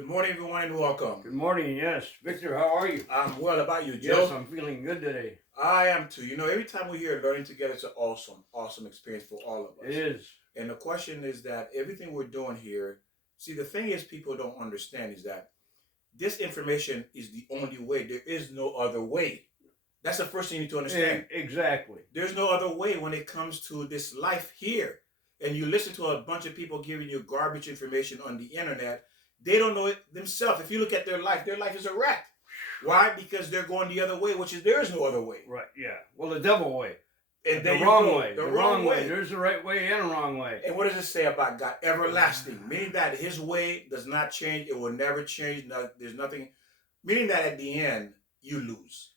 Good morning, everyone, and welcome. Good morning. Yes, Victor, how are you? I'm well. About you, Joe? Yes, I'm feeling good today. I am too. Every time we hear learning together, it's an awesome experience for all of It us. is. And the question is that everything we're doing here, see, the thing is, people don't understand is that this information is the only way. There is no other way. That's the first thing you need to understand. Exactly. There's no other way when it comes to this life here. And you listen to a bunch of people giving you garbage information on the internet. They don't know it themselves. If you look at their life is a wreck. Why? Because they're going the other way, which is there is no other way. Right. Yeah. Well, the devil way. And The wrong way. The wrong way. There's a right way and a wrong way. And what does it say about God? Everlasting, meaning that His way does not change. It will never change. There's nothing. Meaning that at the end you lose.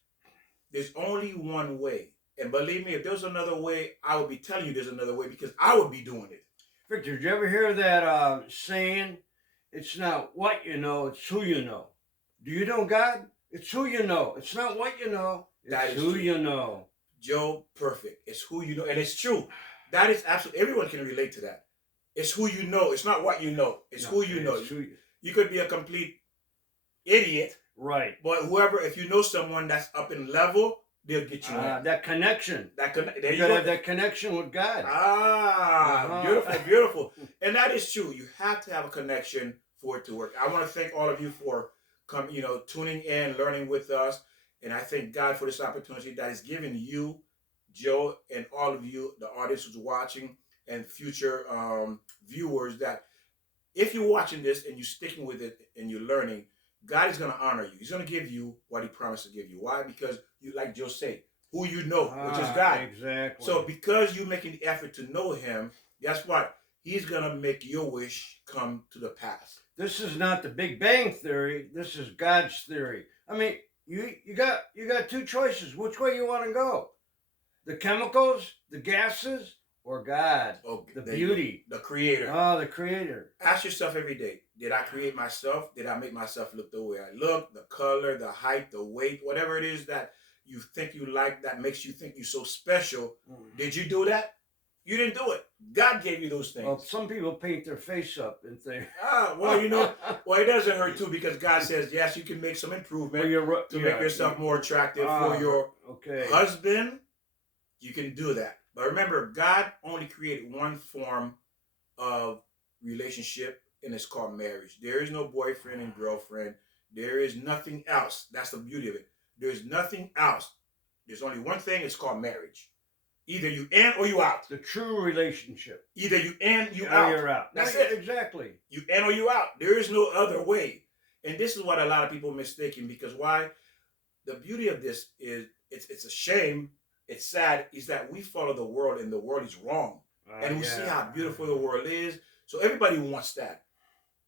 There's only one way. And believe me, if there was another way, I would be telling you there's another way because I would be doing it. Victor, did you ever hear that saying? It's not what you know, it's who you know. Do you know God? It's who you know. It's not what you know, it's who you know. Joe, perfect. It's who you know. And it's true. That is absolutely, everyone can relate to that. It's who you know. It's not what you know. It's who you know. You could be a complete idiot. Right. But whoever, if you know someone that's up in level, they'll get you in. That connection. There you gotta have that connection with God. Beautiful. And that is true. You have to have a connection for it to work. I want to thank all of you for tuning in, learning with us. And I thank God for this opportunity that is given you, Joe, and all of you, the audience who's watching, and future viewers, that if you're watching this and you're sticking with it and you're learning, God is going to honor you. He's going to give you what He promised to give you. Why? Because you, like Joe said, who you know, which is God. Exactly. So because you're making the effort to know Him, guess what? He's going to make your wish come to the pass. This is not the Big Bang Theory. This is God's theory. I mean, you got two choices. Which way you want to go? The chemicals, the gases, or God? Oh, the beauty. The Creator. Oh, the Creator. Ask yourself every day, did I create myself? Did I make myself look the way I look? The color, the height, the weight, whatever it is that you think you like, that makes you think you're so special. Mm-hmm. Did you do that? You didn't do it. God gave you those things. Well, some people paint their face up and think. Well, it doesn't hurt too, because God says, yes, you can make some improvement to make yourself more attractive for your husband. You can do that. But remember, God only created one form of relationship, and it's called marriage. There is no boyfriend and girlfriend. There is nothing else. That's the beauty of it. There's nothing else. There's only one thing. It's called marriage. Either you in or you out. The true relationship. Either you in, you out. You're out. That's it. Exactly. You in or you out. There is no other way. And this is what a lot of people are mistaken, because why? The beauty of this is, it's a shame, it's sad, is that we follow the world and the world is wrong. And we see how beautiful the world is. So everybody wants that.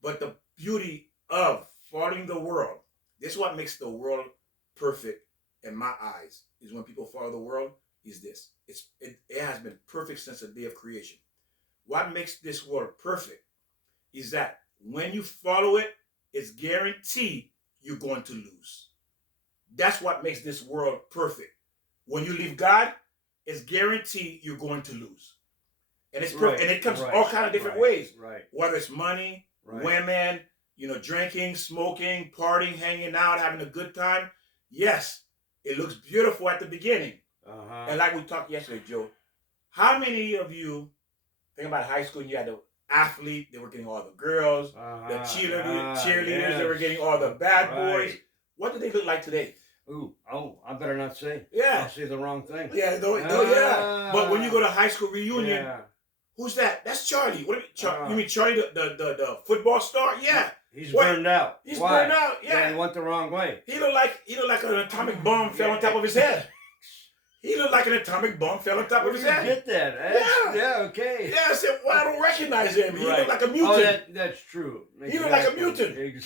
But the beauty of following the world, this is what makes the world perfect in my eyes, is when people follow the world, is this. It has been perfect since the day of creation. What makes this world perfect is that when you follow it, it's guaranteed you're going to lose. That's what makes this world perfect. When you leave God, it's guaranteed you're going to lose. And it's perfect. And it comes all kinds of different ways. Right. Whether it's money, women, drinking, smoking, partying, hanging out, having a good time. Yes, it looks beautiful at the beginning. And like we talked yesterday, Joe, how many of you think about high school and you had the athlete, they were getting all the girls, the cheerleaders, they were getting all the bad boys. What do they look like today? I better not say. Yeah. I'll say the wrong thing. Yeah, yeah. But when you go to high school reunion, who's that? That's Charlie. You mean Charlie, the football star? Yeah. He's burned out. He's burned out. Yeah. He went the wrong way. He looked like an atomic bomb fell on top of his head. He looked like an atomic bomb fell on top of his head. Get that? Yeah, okay. Yeah, I said, well, I don't recognize him. He looked like a mutant. That's true. He looked like a mutant.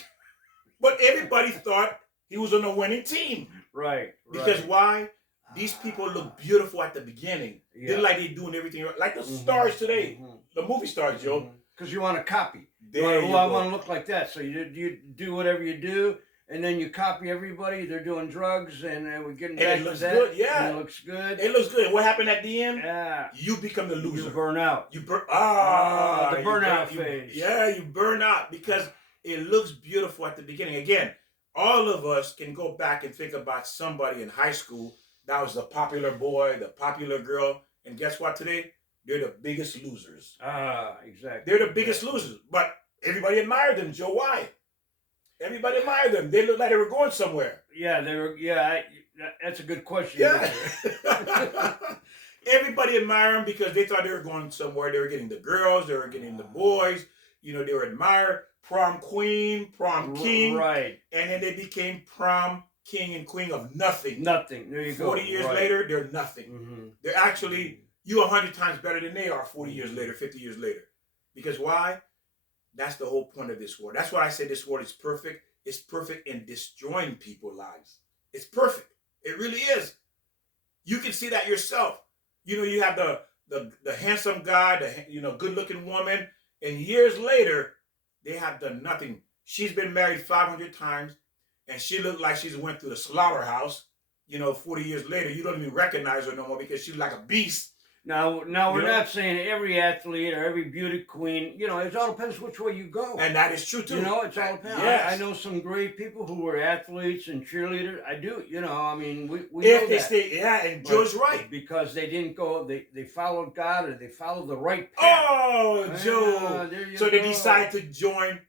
But everybody thought he was on a winning team. Right. Because why? These people look beautiful at the beginning. They look like they're doing everything right. Like the stars today. The movie stars, Joe. Because you want to copy. I want to look like that. So you do whatever you do. And then you copy everybody. They're doing drugs, and we're getting back to that. Good, yeah. And it looks good. It looks good. And what happened at the end? Yeah. You become the loser. You burn out. The burnout phase. Yeah, you burn out, because it looks beautiful at the beginning. Again, all of us can go back and think about somebody in high school that was the popular boy, the popular girl, and guess what? Today they're the biggest losers. Exactly. They're the biggest losers, but everybody admired them, Joe. Why? Everybody admired them. They looked like they were going somewhere. Yeah, they were. Yeah, that's a good question. Yeah. Everybody admired them because they thought they were going somewhere. They were getting the girls. They were getting the boys. You know, they were admired. Prom queen, prom king. Right. And then they became prom king and queen of nothing. Nothing. There you 40 go. 40 years right. later, they're nothing. Mm-hmm. They're actually, you 100 times better than they are 40 years later, 50 years later. Because why? That's the whole point of this war. That's why I say this war is perfect. It's perfect in destroying people's lives. It's perfect. It really is. You can see that yourself. You know, you have the handsome guy, the good looking woman, and years later, they have done nothing. She's been married 500 times, and she looked like she's went through the slaughterhouse. 40 years later, you don't even recognize her no more because she's like a beast. Now we're not saying every athlete or every beauty queen. It all depends which way you go. And that is true too. It's all depends. Yes. I know some great people who were athletes and cheerleaders. I do. I mean, we if know they that. stay, and Joe's right because they didn't go. They followed God, or they followed the right path. Oh, Joe! So they decided to join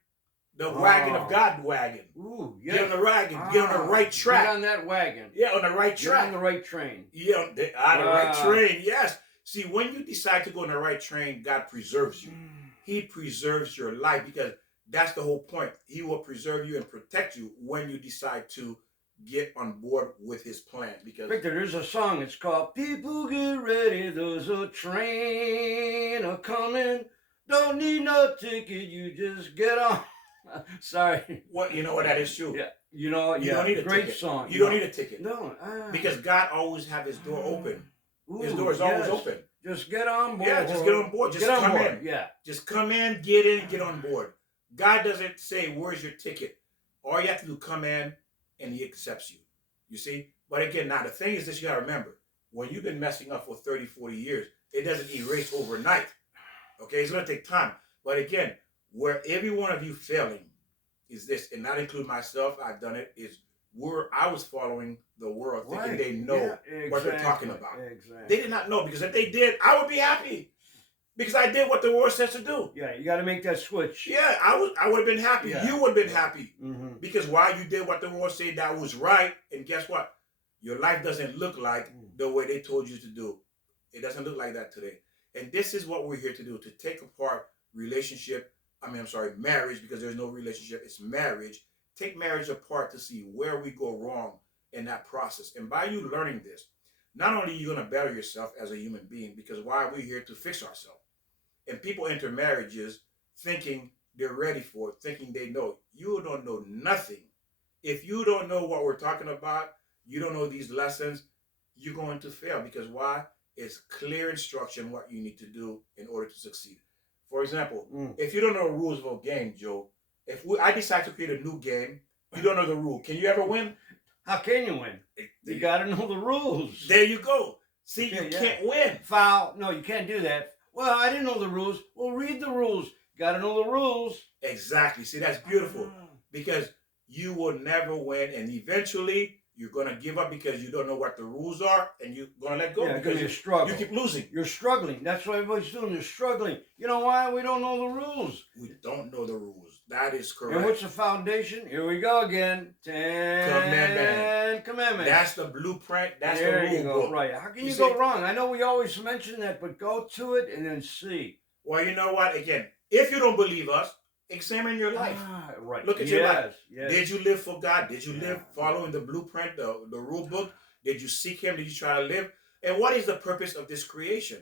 the wagon of God wagon. Ooh, yes. Get on the wagon. Get on the right track. Get on that wagon. Yeah, on the right track. Get on the right train. Yeah, on the right train. Yes. See, when you decide to go on the right train, God preserves you. He preserves your life because that's the whole point. He will preserve you and protect you when you decide to get on board with his plan. Because Victor, there's a song. It's called "People Get Ready." There's a train a coming. Don't need no ticket. You just get on. Sorry. What you know what that is true. Yeah. You don't need a great ticket. song. You don't need a ticket. No. Because God always have his door open. Ooh, his door is always open. Just get on board. Yeah, just get on board. Just come in. Yeah. Just come in, get in, get on board. God doesn't say, where's your ticket? All you have to do, come in, and he accepts you. You see? But again, now the thing is this, you got to remember, when you've been messing up for 30, 40 years, it doesn't erase overnight. Okay? It's going to take time. But again, where every one of you failing is this, and not include myself, I've done it, is where I was following the world thinking they know what they're talking about. Exactly. They did not know, because if they did, I would be happy. Because I did what the world says to do. Yeah, you got to make that switch. Yeah, I would have been happy. Yeah. You would have been happy. Mm-hmm. Because why? You did what the world said that was right. And guess what? Your life doesn't look like the way they told you to do. It doesn't look like that today. And this is what we're here to do, to take apart marriage, because there's no relationship. It's marriage. Take marriage apart to see where we go wrong in that process. And by you learning this, not only are you going to better yourself as a human being, because why? We're here to fix ourselves. And people enter marriages thinking they're ready for it, thinking they know. You don't know nothing. If you don't know what we're talking about, you don't know these lessons, you're going to fail. Because why? It's clear instruction what you need to do in order to succeed. For example, if you don't know the rules of a game, Joe, I decide to create a new game, you don't know the rule. Can you ever win? How can you win? You got to know the rules. There you go. See, you can't win. Foul. No, you can't do that. Well, I didn't know the rules. Well, read the rules. Got to know the rules. Exactly. See, that's beautiful. Because you will never win, and eventually you're going to give up because you don't know what the rules are, and you're going to let go because you're struggling. You keep losing. You're struggling. That's what everybody's doing. They're struggling. You know why? We don't know the rules. We don't know the rules. That is correct. And what's the foundation? Here we go again. 10 commandments. That's the blueprint. That's there the rule book. Right. How can you go wrong? I know we always mention that, but go to it and then see. Well, you know what? Again, if you don't believe us, examine your life. Right. Look at your life. Yes. Did you live for God? Did you live following the blueprint, the rule book? Did you seek him? Did you try to live? And what is the purpose of this creation?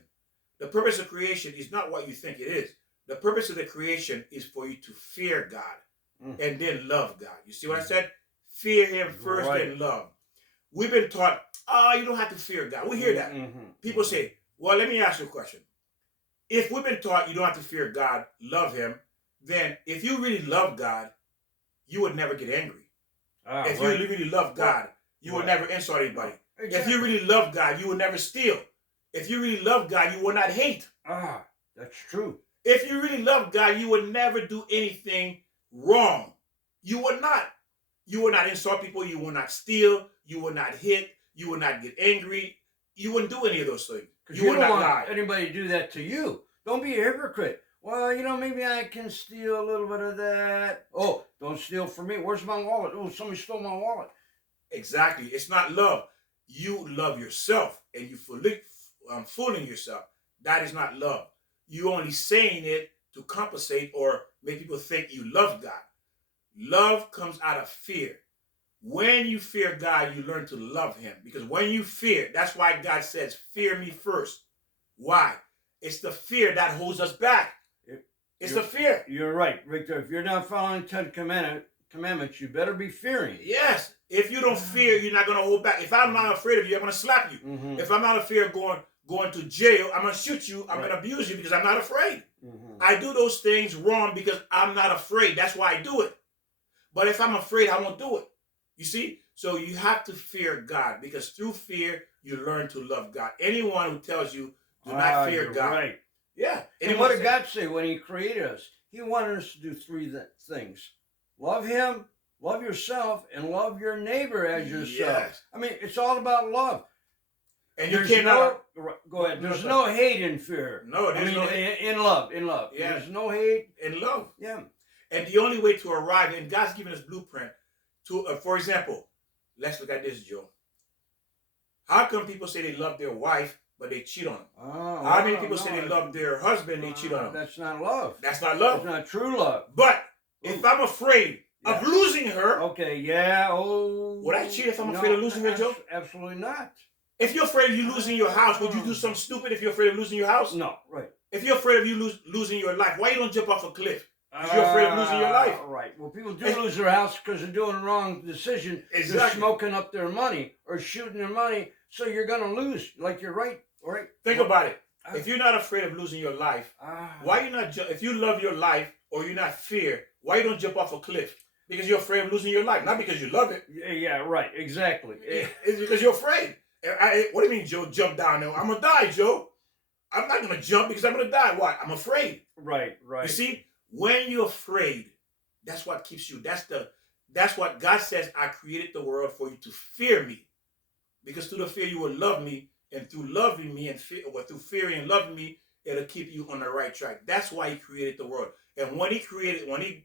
The purpose of creation is not what you think it is. The purpose of the creation is for you to fear God and then love God. You see what I said? Fear him first and love. We've been taught, you don't have to fear God. We hear that. People say, well, let me ask you a question. If we've been taught you don't have to fear God, love him, then if you really love God, you would never get angry. If you really love God, you would never insult anybody. Exactly. If you really love God, you would never steal. If you really love God, you will not hate. That's true. If you really love God, you would never do anything wrong. You would not. You would not insult people. You would not steal. You would not hit. You would not get angry. You wouldn't do any of those things. Because You you would don't not want lie. anybody to do that to you. Don't be a hypocrite. Well, maybe I can steal a little bit of that. Oh, don't steal from me. Where's my wallet? Oh, somebody stole my wallet. Exactly. It's not love. You love yourself and you fooling yourself. That is not love. You only saying it to compensate or make people think you love God. Love comes out of fear. When you fear God, you learn to love him. Because when you fear, that's why God says, fear me first. Why? It's the fear that holds us back. It's the fear. You're right, Victor. If you're not following 10 commandments, you better be fearing. Yes. If you don't fear, you're not going to hold back. If I'm not afraid of you, I'm going to slap you. Mm-hmm. If I'm not afraid of going to jail, I'm going to shoot you. I'm going to abuse you because I'm not afraid. Mm-hmm. I do those things wrong because I'm not afraid. That's why I do it. But if I'm afraid, I won't do it. You see? So you have to fear God because through fear, you learn to love God. Anyone who tells you do not fear you're God. Right. Yeah. And what did God say when he created us? He wanted us to do three things. Love him, love yourself, and love your neighbor as yourself. Yes. I mean, it's all about love. And you cannot. Go ahead. There's no hate in fear. No, there's no hate. In love. Yeah. There's no hate. In love. Yeah. And the only way to arrive, and God's given us blueprint to, for example, let's look at this, Joe. How come people say they love their wife, but they cheat on them? How many people say they love their husband, they cheat on them? That's not love. That's not love. That's not true love. But if I'm afraid of losing her, okay, yeah, would I cheat if I'm afraid of losing her, Joe? Absolutely not. If you're afraid of you losing your house, would you do something stupid if you're afraid of losing your house? No, right. If you're afraid of you losing your life, why you don't jump off a cliff? Because you're afraid of losing your life. Right. Well, people do lose their house because they're doing the wrong decision. Exactly. They're smoking up their money or shooting their money, so you're going to lose. Like you're right. Right. Think about it. If you're not afraid of losing your life, why you not? If you love your life or you're not fear, why you don't jump off a cliff? Because you're afraid of losing your life, not because you love it. Yeah. Right. Exactly. It's because you're afraid. What do you mean, Joe? Jump down there? I'm gonna die, Joe. I'm not gonna jump because I'm gonna die. Why? I'm afraid. Right. You see, when you're afraid, that's what keeps you. That's what God says. I created the world for you to fear me, because through the fear you will love me, and through loving me and through fearing and loving me, it'll keep you on the right track. That's why He created the world. And when He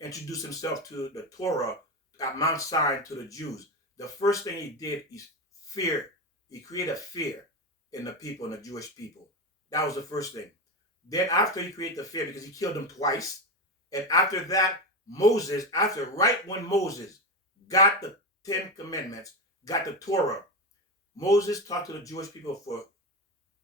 introduced Himself to the Torah at Mount Sinai to the Jews, the first thing He did is fear. He created fear in the people, in the Jewish people. That was the first thing. Then after He created the fear, because He killed them twice, and after that, right when Moses got the 10 Commandments, got the Torah, Moses talked to the Jewish people for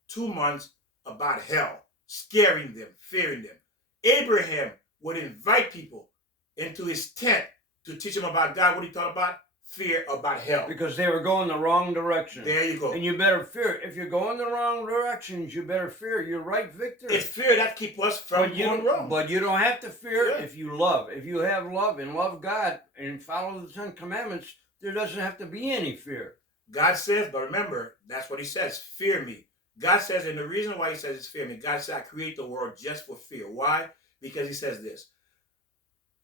2 months about hell, scaring them, fearing them. Abraham would invite people into his tent to teach them about God. What he taught about? Fear about hell. Because they were going the wrong direction. There you go. And you better fear. If you're going the wrong directions, you better fear. You're right, Victor. It's fear that keeps us from going wrong. But you don't have to fear if you love. If you have love and love God and follow the 10 Commandments, there doesn't have to be any fear. God says, but remember, that's what He says, fear me. God says, and the reason why He says it's fear me, God said, I create the world just for fear. Why? Because He says this.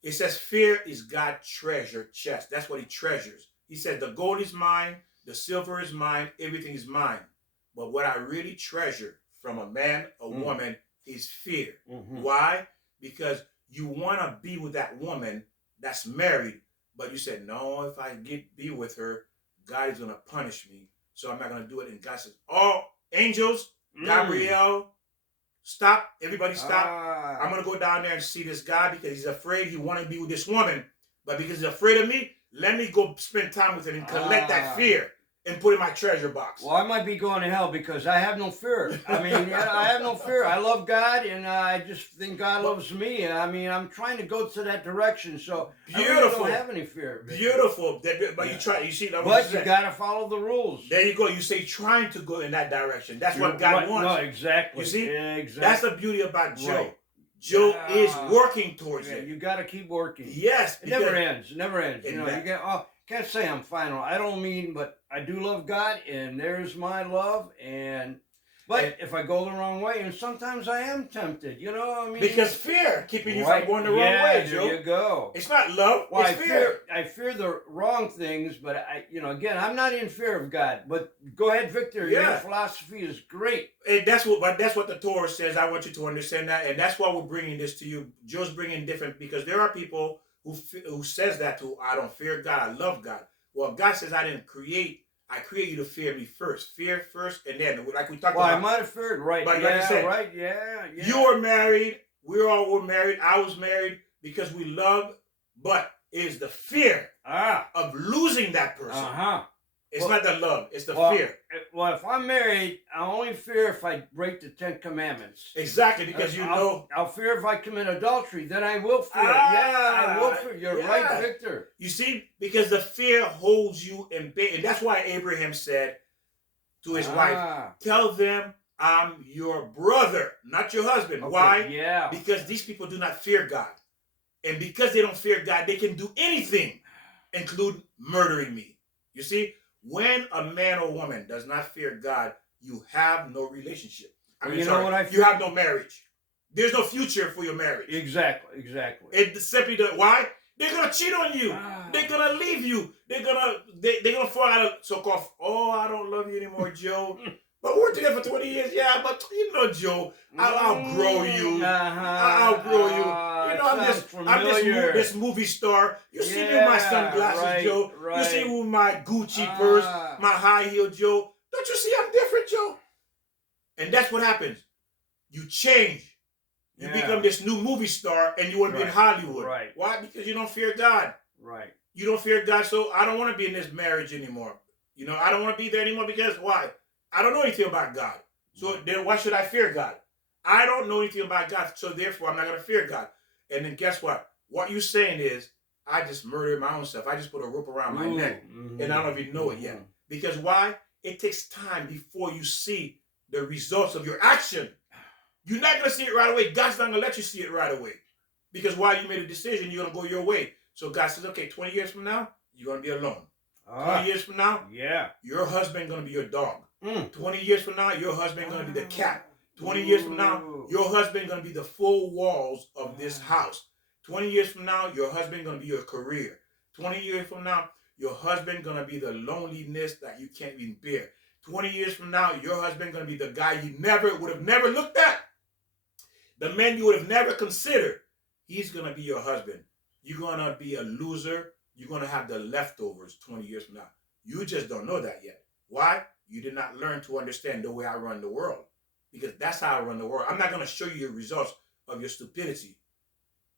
It says fear is God's treasure chest. That's what He treasures. He said the gold is mine, the silver is mine, everything is mine. But what I really treasure from a man, a woman, is fear. Mm-hmm. Why? Because you want to be with that woman that's married, but you said, no, if I be with her, God is going to punish me, so I'm not going to do it. And God says, oh, angels, Gabriel, stop. Everybody stop. I'm going to go down there and see this guy because he's afraid. He wants to be with this woman. But because he's afraid of me, let me go spend time with him and collect that fear and put it in my treasure box. Well, I might be going to hell because I have no fear. I mean, I have no fear. I love God, and I just think God loves me. I mean, I'm trying to go to that direction, so beautiful. I really don't have any fear. Beautiful. But you try. You see, but you got to follow the rules. There you go. You say trying to go in that direction. That's what God wants. No, exactly. You see, exactly. That's the beauty about Joe. Right. Joe is working towards it. You got to keep working. Yes, it never ends. It never ends. You know, you can't say I'm final. I don't mean, but I do love God, and there's my love. And But if I go the wrong way, and sometimes I am tempted, I mean, Because fear keeping you right, from going the wrong yeah, way, there Joe. you go. It's not love, Well, it's fear. I fear the wrong things, but again, I'm not in fear of God. But go ahead, Victor. Your Yeah. philosophy is great. And that's what the Torah says. I want you to understand that, and that's why we're bringing this to you. Joe's bringing different because there are people who says that too. I don't fear God. I love God. Well, God says I create you to fear me first. Fear first, and then like we talked Well, about. I might have feared, right? But Yeah, like I said, right. Yeah. You were married. We all were married. I was married because we love, but it is the fear of losing that person. It's not the love, it's the fear. Well, if I'm married, I only fear if I break the 10 Commandments. Exactly, because I'll fear if I commit adultery, then I will fear. I will fear. You're right, Victor. You see, because the fear holds you in bed. And that's why Abraham said to his wife, tell them I'm your brother, not your husband. Okay, why? Yeah. Because these people do not fear God. And because they don't fear God, they can do anything, include murdering me. You see? When a man or woman does not fear God, you have no relationship. You have no marriage. There's no future for your marriage. Exactly. It simply does. Why? They're gonna cheat on you. They're gonna leave you. They're gonna fall out of so-called. Oh, I don't love you anymore, Joe. But we're together for 20 years. Yeah, but Joe, I'll grow you. I'll grow you. I'm this movie star. You see me with my sunglasses, Joe. You see me with my Gucci purse, my high heel, Joe. Don't you see I'm different, Joe? And that's what happens. You change. You become this new movie star, and you want to be in Hollywood. Right. Why? Because you don't fear God. Right. You don't fear God, so I don't want to be in this marriage anymore. I don't want to be there anymore because why? I don't know anything about God. So then why should I fear God? I don't know anything about God, so therefore I'm not going to fear God. And then guess what? What you're saying is, I just murdered my own self. I just put a rope around my neck, and I don't even know it yet. Because why? It takes time before you see the results of your action. You're not going to see it right away. God's not going to let you see it right away. Because why? You made a decision, you're going to go your way. So God says, okay, 20 years from now, you're going to be alone. 20 years from now, your husband going to be your dog. 20 years from now, your husband going to be the cat. 20 years from now, your husband going to be the full walls of this house. 20 years from now, your husband going to be your career. 20 years from now, your husband going to be the loneliness that you can't even bear. 20 years from now, your husband going to be the guy you would have never looked at. The man you would have never considered. He's going to be your husband. You're going to be a loser. You're going to have the leftovers 20 years from now. You just don't know that yet. Why? You did not learn to understand the way I run the world. Because that's how I run the world. I'm not going to show you the results of your stupidity.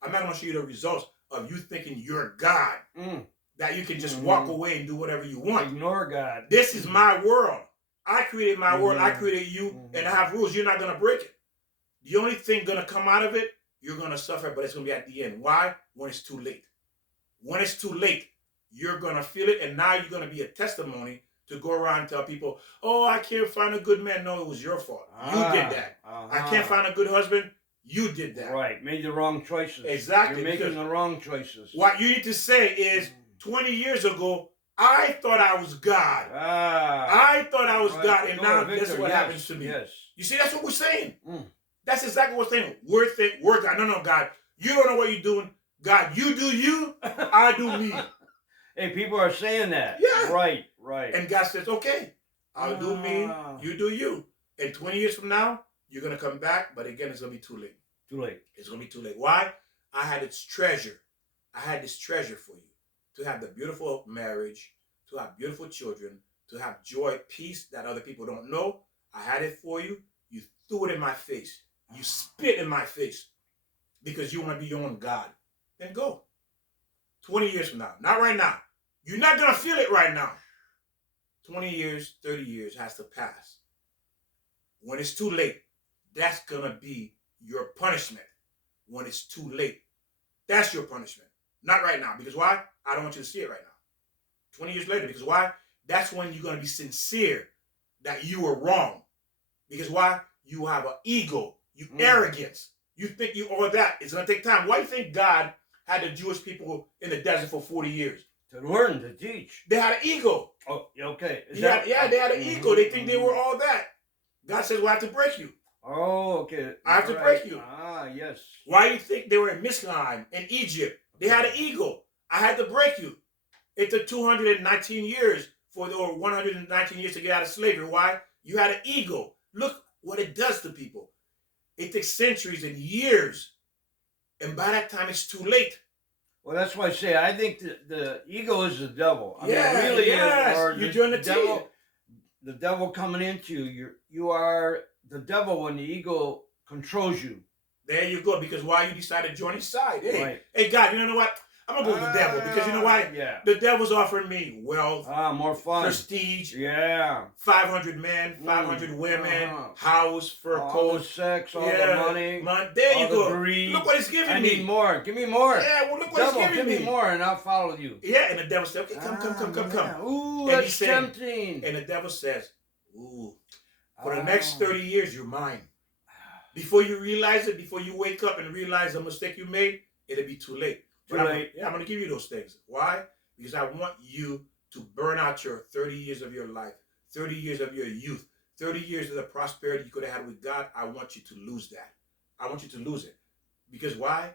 I'm not going to show you the results of you thinking you're God. That you can just walk away and do whatever you want. Ignore God. This is my world. I created my world. I created you. And I have rules. You're not going to break it. The only thing going to come out of it, you're going to suffer, but it's going to be at the end. Why? When it's too late. When it's too late, you're going to feel it. And now you're going to be a testimony to go around and tell people, oh, I can't find a good man. No, it was your fault. You did that. I can't find a good husband. You did that. Right. Made the wrong choices. Exactly. You're making the wrong choices. What you need to say is, 20 years ago, I thought I was God. I thought I was God. And now this is what happens to me. Yes. You see, that's what we're saying. That's exactly what we're saying. We're God. No, God. You don't know what you're doing. God, you do you. I do me. Hey, people are saying that. Yeah. Right. And God says, okay, I'll do me, you do you. And 20 years from now, you're going to come back, but again, it's going to be too late. It's going to be too late. Why? I had this treasure. I had this treasure for you. To have the beautiful marriage, to have beautiful children, to have joy, peace that other people don't know. I had it for you. You threw it in my face. You spit in my face because you want to be your own God. Then go. 20 years from now. Not right now. You're not going to feel it right now. 20 years, 30 years has to pass. When it's too late, that's going to be your punishment. When it's too late, that's your punishment. Not right now. Because why? I don't want you to see it right now. 20 years later. Because why? That's when you're going to be sincere that you were wrong. Because why? You have an ego. You arrogance. You think you all that. It's going to take time. Why do you think God had the Jewish people in the desert for 40 years? To learn, to teach. They had an ego. Oh, okay. They had an ego. They think they were all that. God says, well, I have to break you. Oh, okay. I have to Right. break you. Ah, yes. Why do you think they were in Misraim in Egypt? They had an eagle. I had to break you. It took 219 years or 119 years to get out of slavery. Why? You had an eagle. Look what it does to people. It takes centuries and years. And by that time, it's too late. Well, that's why I say I think the ego is the devil. I mean, Yeah, it really yes. is. Or You join the team. devil, the devil coming into you. You are the devil when the ego controls you. There you go. Because why you decided to join his side? Hey, Right. hey, God, you know what? I'm gonna go with the devil because you know why? Yeah. The devil's offering me wealth, More fun. prestige, Yeah. 500 men, 500 women, house, fur All coat, the sex, all the money. There all you the go. greed. Look what he's giving I me. need more. Give me more. Yeah, well, look what Devil, he's giving give me more, and I'll follow you. Yeah, and the devil said, okay, come. Yeah. Ooh, And that's he's saying- tempting. And the devil says, ooh, for the next 30 years, you're mine. Before you realize it, before you wake up and realize the mistake you made, it'll be too late. But I'm going to give you those things. Why? Because I want you to burn out your 30 years of your life, 30 years of your youth, 30 years of the prosperity you could have had with God. I want you to lose that. I want you to lose it. Because why?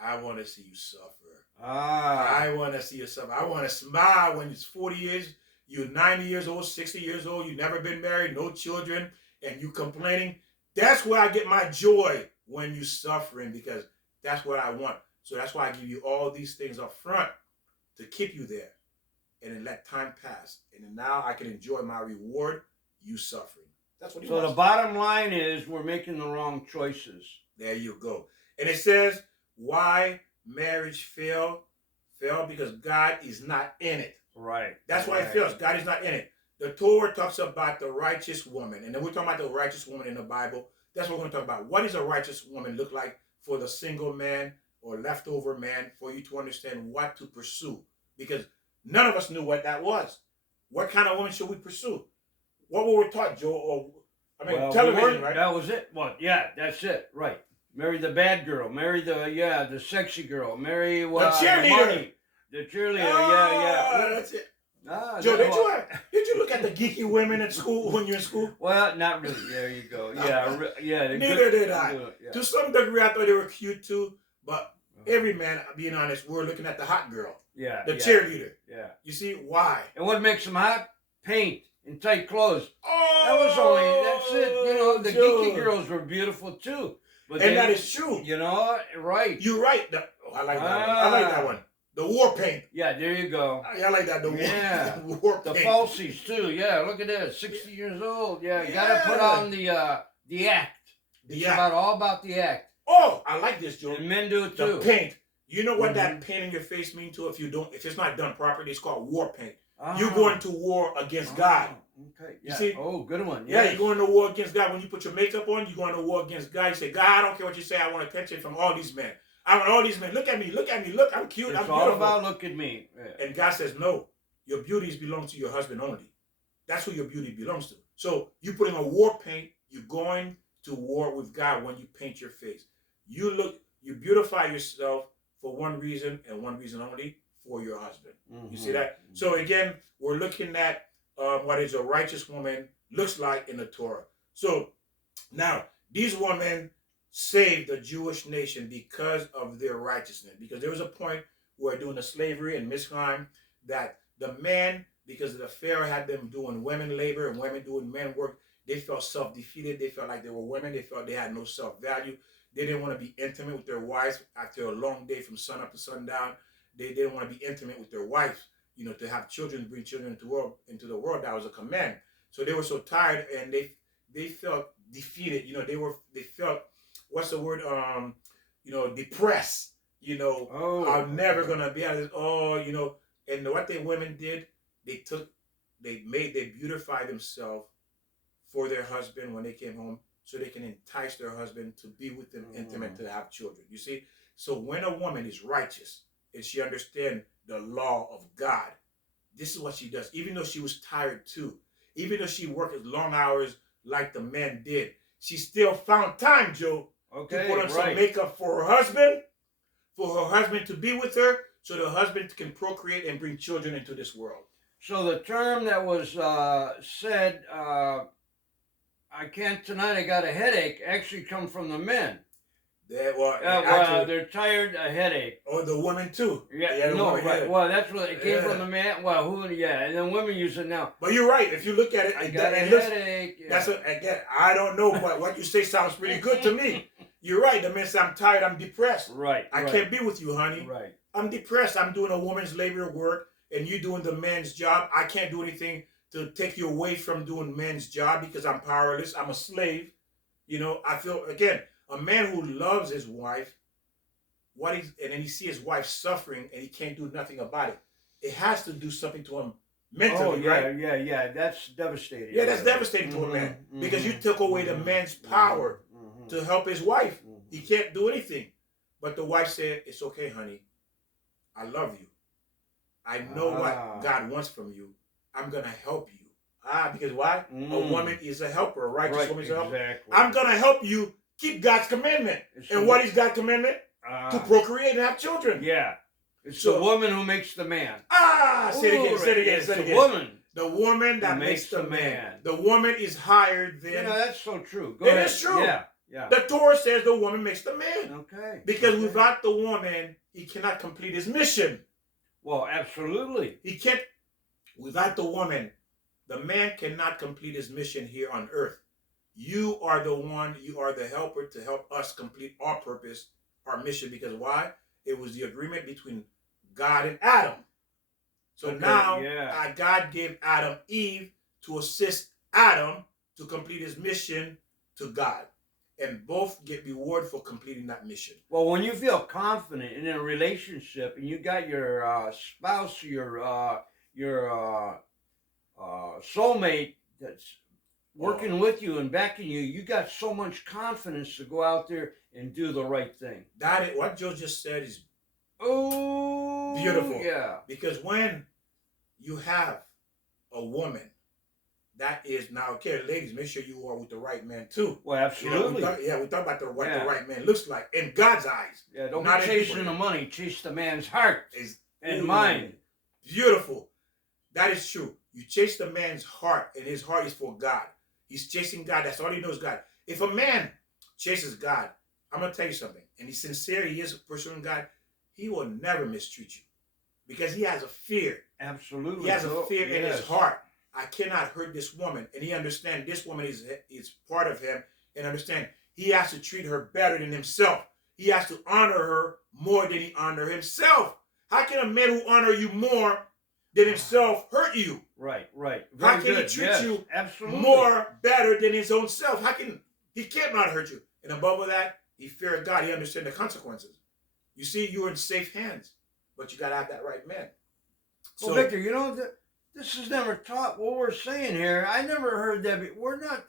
I want to see you suffer. I want to see you suffer. I want to smile when it's 40 years, you're 90 years old, 60 years old, you've never been married, no children, and you complaining. That's where I get my joy, when you're suffering, because that's what I want. So that's why I give you all these things up front to keep you there. And then let time pass. And then now I can enjoy my reward, you suffering. That's what he wants. So the bottom line is we're making the wrong choices. There you go. And it says, why marriage failed? Failed because God is not in it. Right. That's why it fails. God is not in it. The Torah talks about the righteous woman. And then we're talking about the righteous woman in the Bible. That's what we're going to talk about. What does a righteous woman look like for the single man or leftover man, for you to understand what to pursue? Because none of us knew what that was. What kind of woman should we pursue? What were we taught, Joe? Television, right? That was it. Well, yeah, that's it. Right. Marry the bad girl. Marry the sexy girl. Marry the cheerleader. The money. The cheerleader. Yeah. That's it. Joe, did you look at the geeky women at school when you're in school? Well, not really. There you go. Yeah. Neither did I. To some degree, I thought they were cute too. But every man, being honest, we're looking at the hot girl. Yeah. The cheerleader. Yeah. You see why? And what makes them hot? Paint and tight clothes. Oh, that's it. You know, the geeky girls were beautiful too. But that is true. You know, right. You're right. I like that one. I like that one. The war paint. Yeah, there you go. I like that. War paint. The falsies too. Yeah, look at this. 60 years old. Yeah, you gotta put on the act. It's all about the act. Oh, I like this, Joe. And men do it too. The paint. You know what that paint in your face means to if it's not done properly? It's called war paint. You're going to war against God. Okay. You see? Oh, good one. Yeah, you're going to war against God. When you put your makeup on, you're going to war against God. You say, God, I don't care what you say. I want attention from all these men. I want all these men. Look at me. Look, I'm cute. I'm beautiful. It's all about look at me. Yeah. And God says, no, your beauty belongs to your husband only. That's who your beauty belongs to. So you put in a war paint, you're going to war with God when you paint your face. You beautify yourself for one reason and one reason only, for your husband. You see that? So again, we're looking at what is a righteous woman looks like in the Torah. So now, these women saved the Jewish nation because of their righteousness. Because there was a point where during the slavery in Misraim that the man, because the Pharaoh had them doing women labor and women doing men work, they felt self-defeated. They felt like they were women. They felt they had no self-value. They didn't want to be intimate with their wives after a long day from sun up to sundown. They didn't want to be intimate with their wives, to have children, bring children into the world. That was a command. So they were so tired and they felt defeated. They felt, what's the word? Depressed. I'm never gonna be out of this. And what the women did, they beautified themselves for their husband when they came home, so they can entice their husband to be with them, intimate, to have children. You see? So when a woman is righteous and she understands the law of God, this is what she does. Even though she was tired too, even though she worked long hours like the men did, she still found time, Joe, to put on some makeup for her husband to be with her, so the husband can procreate and bring children into this world. So the term that was said, I can't tonight. I got a headache. Actually, come from the men. Well, Well, actually, they're tired. A headache. or the women too. Yeah, the no, women, right. yeah. Well, that's what it came from Yeah. the man. Well, who? Yeah, and then women use it now. But you're right. If you look at it, I it, got a it looks. headache. Yeah. That's what again. I don't know, but what you say sounds pretty good to me. You're right. The man says, "I'm tired. I'm depressed. Right. I can't be with you, honey. Right. I'm depressed. I'm doing a woman's labor work, and you doing the man's job. I can't do anything to take you away from doing man's job because I'm powerless. I'm a slave. You know. I feel again a man who loves his wife. And then he see his wife suffering and he can't do nothing about it. It has to do something to him mentally, Oh yeah, right? yeah. That's devastating. Yeah, that's devastating to a man because you took away the man's power to help his wife. He can't do anything. But the wife said, "It's okay, honey. I love you. I know what God wants from you. I'm gonna help you." Because why? A woman is a helper, a righteous woman is a helper. Exactly. I'm gonna help you keep God's commandment. And what is God's commandment? To procreate and have children. Yeah. It's So- the woman who makes the man. Say it again, say it again, It's say it the again. woman. The woman that Who makes makes the the man. man. The woman is higher than. You know, that's so true. Go It ahead. is true. Yeah. Yeah. The Torah says the woman makes the man. Okay. Because Okay. without the woman, he cannot complete his mission. Well, absolutely. He can't. Without the woman, the man cannot complete his mission here on earth. You are the one, you are the helper to help us complete our purpose, our mission. Because why? It was the agreement between God and Adam. So Okay, now yeah. God gave Adam Eve to assist Adam to complete his mission to God. And both get reward for completing that mission. Well, when you feel confident in a relationship and you got your spouse, your soulmate that's working with you and backing you, you got so much confidence to go out there and do the right thing. That is, what Joe just said is Oh, beautiful. Yeah. Because when you have a woman that is now, okay, ladies, make sure you are with the right man too. Well, You know, absolutely. we talk about what Yeah. the right man looks like in God's eyes. Yeah, don't Not be in chasing people. the money. Chase the man's heart Is and mind. Beautiful. That is true. You chase the man's heart, and his heart is for God. He's chasing God. That's all he knows, God. If a man chases God, I'm going to tell you something, and he's sincere, he is pursuing God, he will never mistreat you because he has a fear. Absolutely. He has a Oh, fear in his yes. heart. I cannot hurt this woman. And he understands this woman is part of him, and understand he has to treat her better than himself. He has to honor her more than he honor himself. How can a man who honor you more than himself hurt you? Right. How Very can good. he treat Yes, you absolutely. more better than his own self? He can't not hurt you. And above all that, he fears God. He understands the consequences. You see, you're in safe hands, but you gotta have that right man. Well, So Victor, you know this is never taught. What we're saying here, I never heard that. We're not.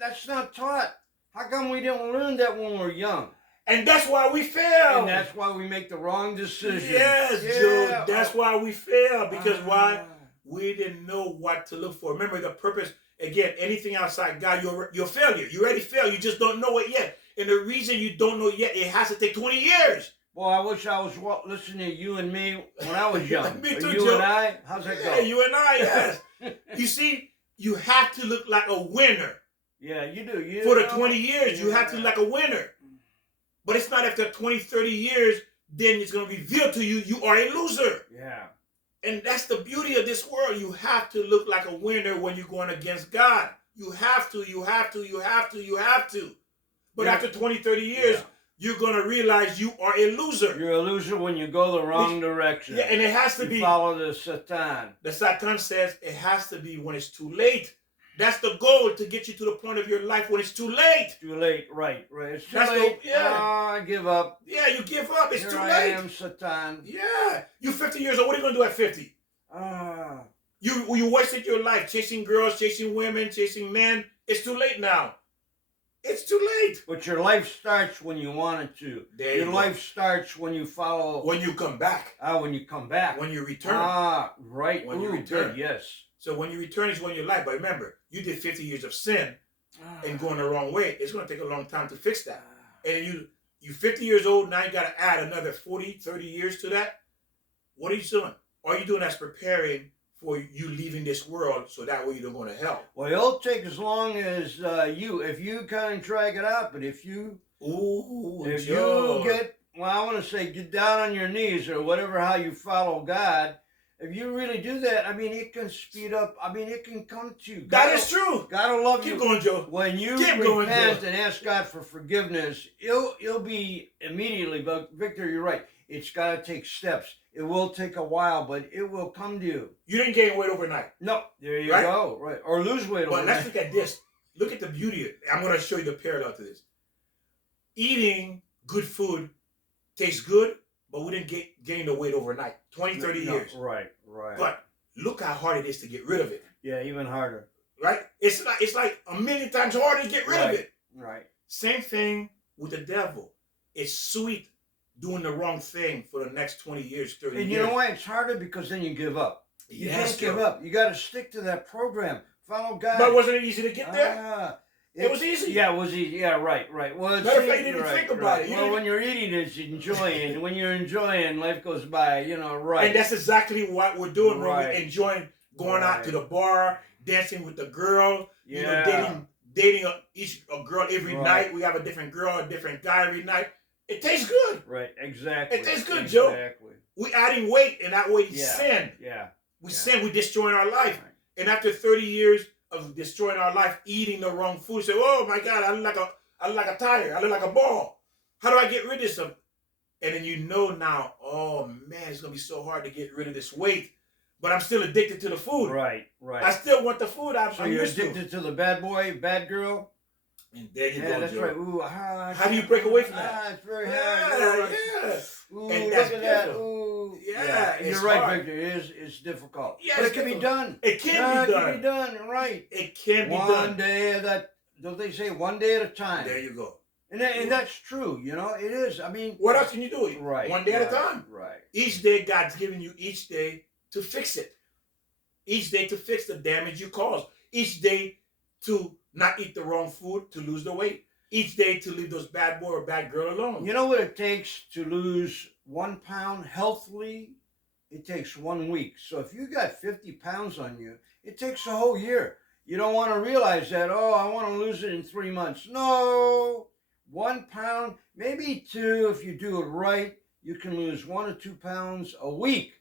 That's not taught. How come we didn't learn that when we're young? and that's why we fail. And that's why we make the wrong decision. Yes, Yeah. Joe. That's why we fail. Because why? Ah. We didn't know what to look for. Remember the purpose. Again, anything outside God, you're a failure. You already failed. You just don't know it yet. And the reason you don't know it yet, it has to take 20 years. Well, I wish I was listening to you and me when I was young. Me But too, you Joe. and I, how's that Yeah, go? you and I, yes. You see, you have to look like a winner. Yeah, you do. You For the know? 20 years, you have to look like a winner. But it's not after 20, 30 years, then it's going to reveal to you, you are a loser. Yeah. And that's the beauty of this world. You have to look like a winner when you're going against God. You have to. But Yeah. after 20, 30 years, Yeah. you're going to realize you are a loser. You're a loser when you go the wrong direction. Yeah, and it has to you be. follow the Satan. The Satan says it has to be when it's too late. That's the goal, to get you to the point of your life when it's too late. Too late, right. It's too That's late. yeah. I give up. Yeah, you give up. It's Here too I late. am, Satan. Yeah. You 50 years old. What are you going to do at 50? Ah. You wasted your life chasing girls, chasing women, chasing men. It's too late now. It's too late. But your life starts when you want it to. There you Your go. life starts when you follow. When you come back. When you come back. When you return. Right. When you Ooh, return. good, yes. So when you return is when your life. But remember, you did 50 years of sin and going the wrong way. It's going to take a long time to fix that. And you 50 years old, now you got to add another 40, 30 years to that. What are you doing? All you're doing is preparing for you leaving this world, so that way you don't go to hell. Well, it'll take as long as if you kind of drag it out, but Ooh, if Joe. you get, well, I want to say get down on your knees or whatever, how you follow God. If you really do that, I mean, it can speed up. I mean, it can come to you. That is true. God will love Keep you. going, Joe. When you Keep going, repent Joe. and ask God for forgiveness, it'll be immediately. But Victor, you're right. It's got to take steps. It will take a while, but it will come to you. You didn't gain weight overnight. No, there you Right? go. Right, or lose weight. But let's overnight. look at this. Look at the beauty. I'm going to show you the parallel to this. Eating good food tastes good, but we didn't gain the weight overnight. 20, 30 No, years. Right. But look how hard it is to get rid of it. Yeah, even harder. Right? It's like a million times harder to get rid of it. Right. Same thing with the devil. It's sweet doing the wrong thing for the next 20 years, 30 And years. you know why it's harder? Because then you give up. You Yes, can't give Joe. up. You got to stick to that program. Follow God. But wasn't it easy to get there? It was easy. Yeah, it was easy. Yeah, right. Well, Matter of fact, you didn't think about it. You Well, didn't- when you're eating, it's enjoying. When you're enjoying, life goes by. Right. And that's exactly what we're doing when Right. we're enjoying going out to the bar, dancing with the girl, Yeah. dating a girl every Right. night. We have a different girl, a different guy every night. It tastes good. Right. Exactly. It tastes good, Joe. Exactly. We're adding weight, and that weight is Yeah. sin. Yeah. We Yeah. sin. We're destroying our life. Right. And after 30 years of destroying our life, eating the wrong food, say, "Oh my God, I look like a tire. I look like a ball. How do I get rid of this?" And then you know now, oh man, it's gonna be so hard to get rid of this weight, but I'm still addicted to the food. Right. I still want the food I'm So you're used to. addicted to the bad boy, bad girl. And there you Yeah, go, that's Joe. right. Ooh, How do you break away from that? It's very Yeah, hard. yeah. Ooh, And look that's at that. beautiful. Ooh. Yeah, And it's you're right, hard. Victor. It's difficult. Yeah, but it's it can be difficult. done. It can Yeah, be it done. can be done. Right. It can be One done. day at that. Don't they say one day at a time? There you go. And that's true. It is. I mean, What else can you do? right. One day at a right, time. Right. Each day, God's giving you each day to fix it. Each day to fix the damage you caused. Each day to not eat the wrong food, to lose the weight. Each day to leave those bad boy or bad girl alone. You know what it takes to lose 1 pound healthily? It takes 1 week. So if you got 50 pounds on you, it takes a whole year. You don't want to realize that, oh, I want to lose it in 3 months. No. 1 pound, maybe 2 if you do it right. You can lose 1 or 2 pounds a week.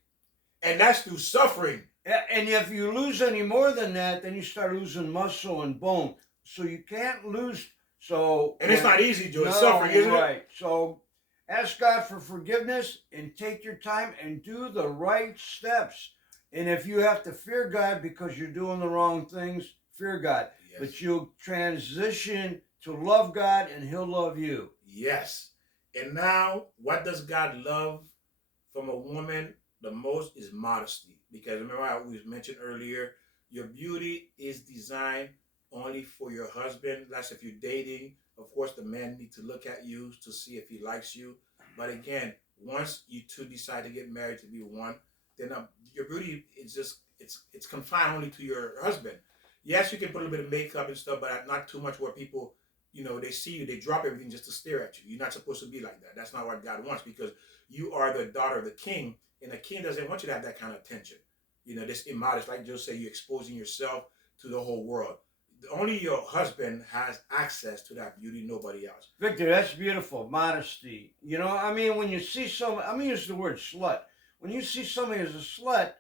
And that's through suffering. And if you lose any more than that, then you start losing muscle and bone. So you can't lose. And it's not easy, Joe. It's No, suffering, isn't it? right. So ask God for forgiveness and take your time and do the right steps. And if you have to fear God because you're doing the wrong things, fear God. Yes. But you'll transition to love God and He'll love you. Yes. And now, what does God love from a woman the most is modesty. Because remember how we mentioned earlier, your beauty is designed only for your husband. That's if you're dating. Of course, the man needs to look at you to see if he likes you. But again, once you two decide to get married to be one, then your beauty is just, it's confined only to your husband. Yes, you can put a little bit of makeup and stuff, but not too much where people, they see you, they drop everything just to stare at you. You're not supposed to be like that. That's not what God wants, because you are the daughter of the king, and the king doesn't want you to have that kind of attention. This immodest, like Joe said, you're exposing yourself to the whole world. Only your husband has access to that beauty, nobody else. Victor, that's beautiful. Modesty. When you see someone, I'm going to use the word slut. When you see somebody as a slut,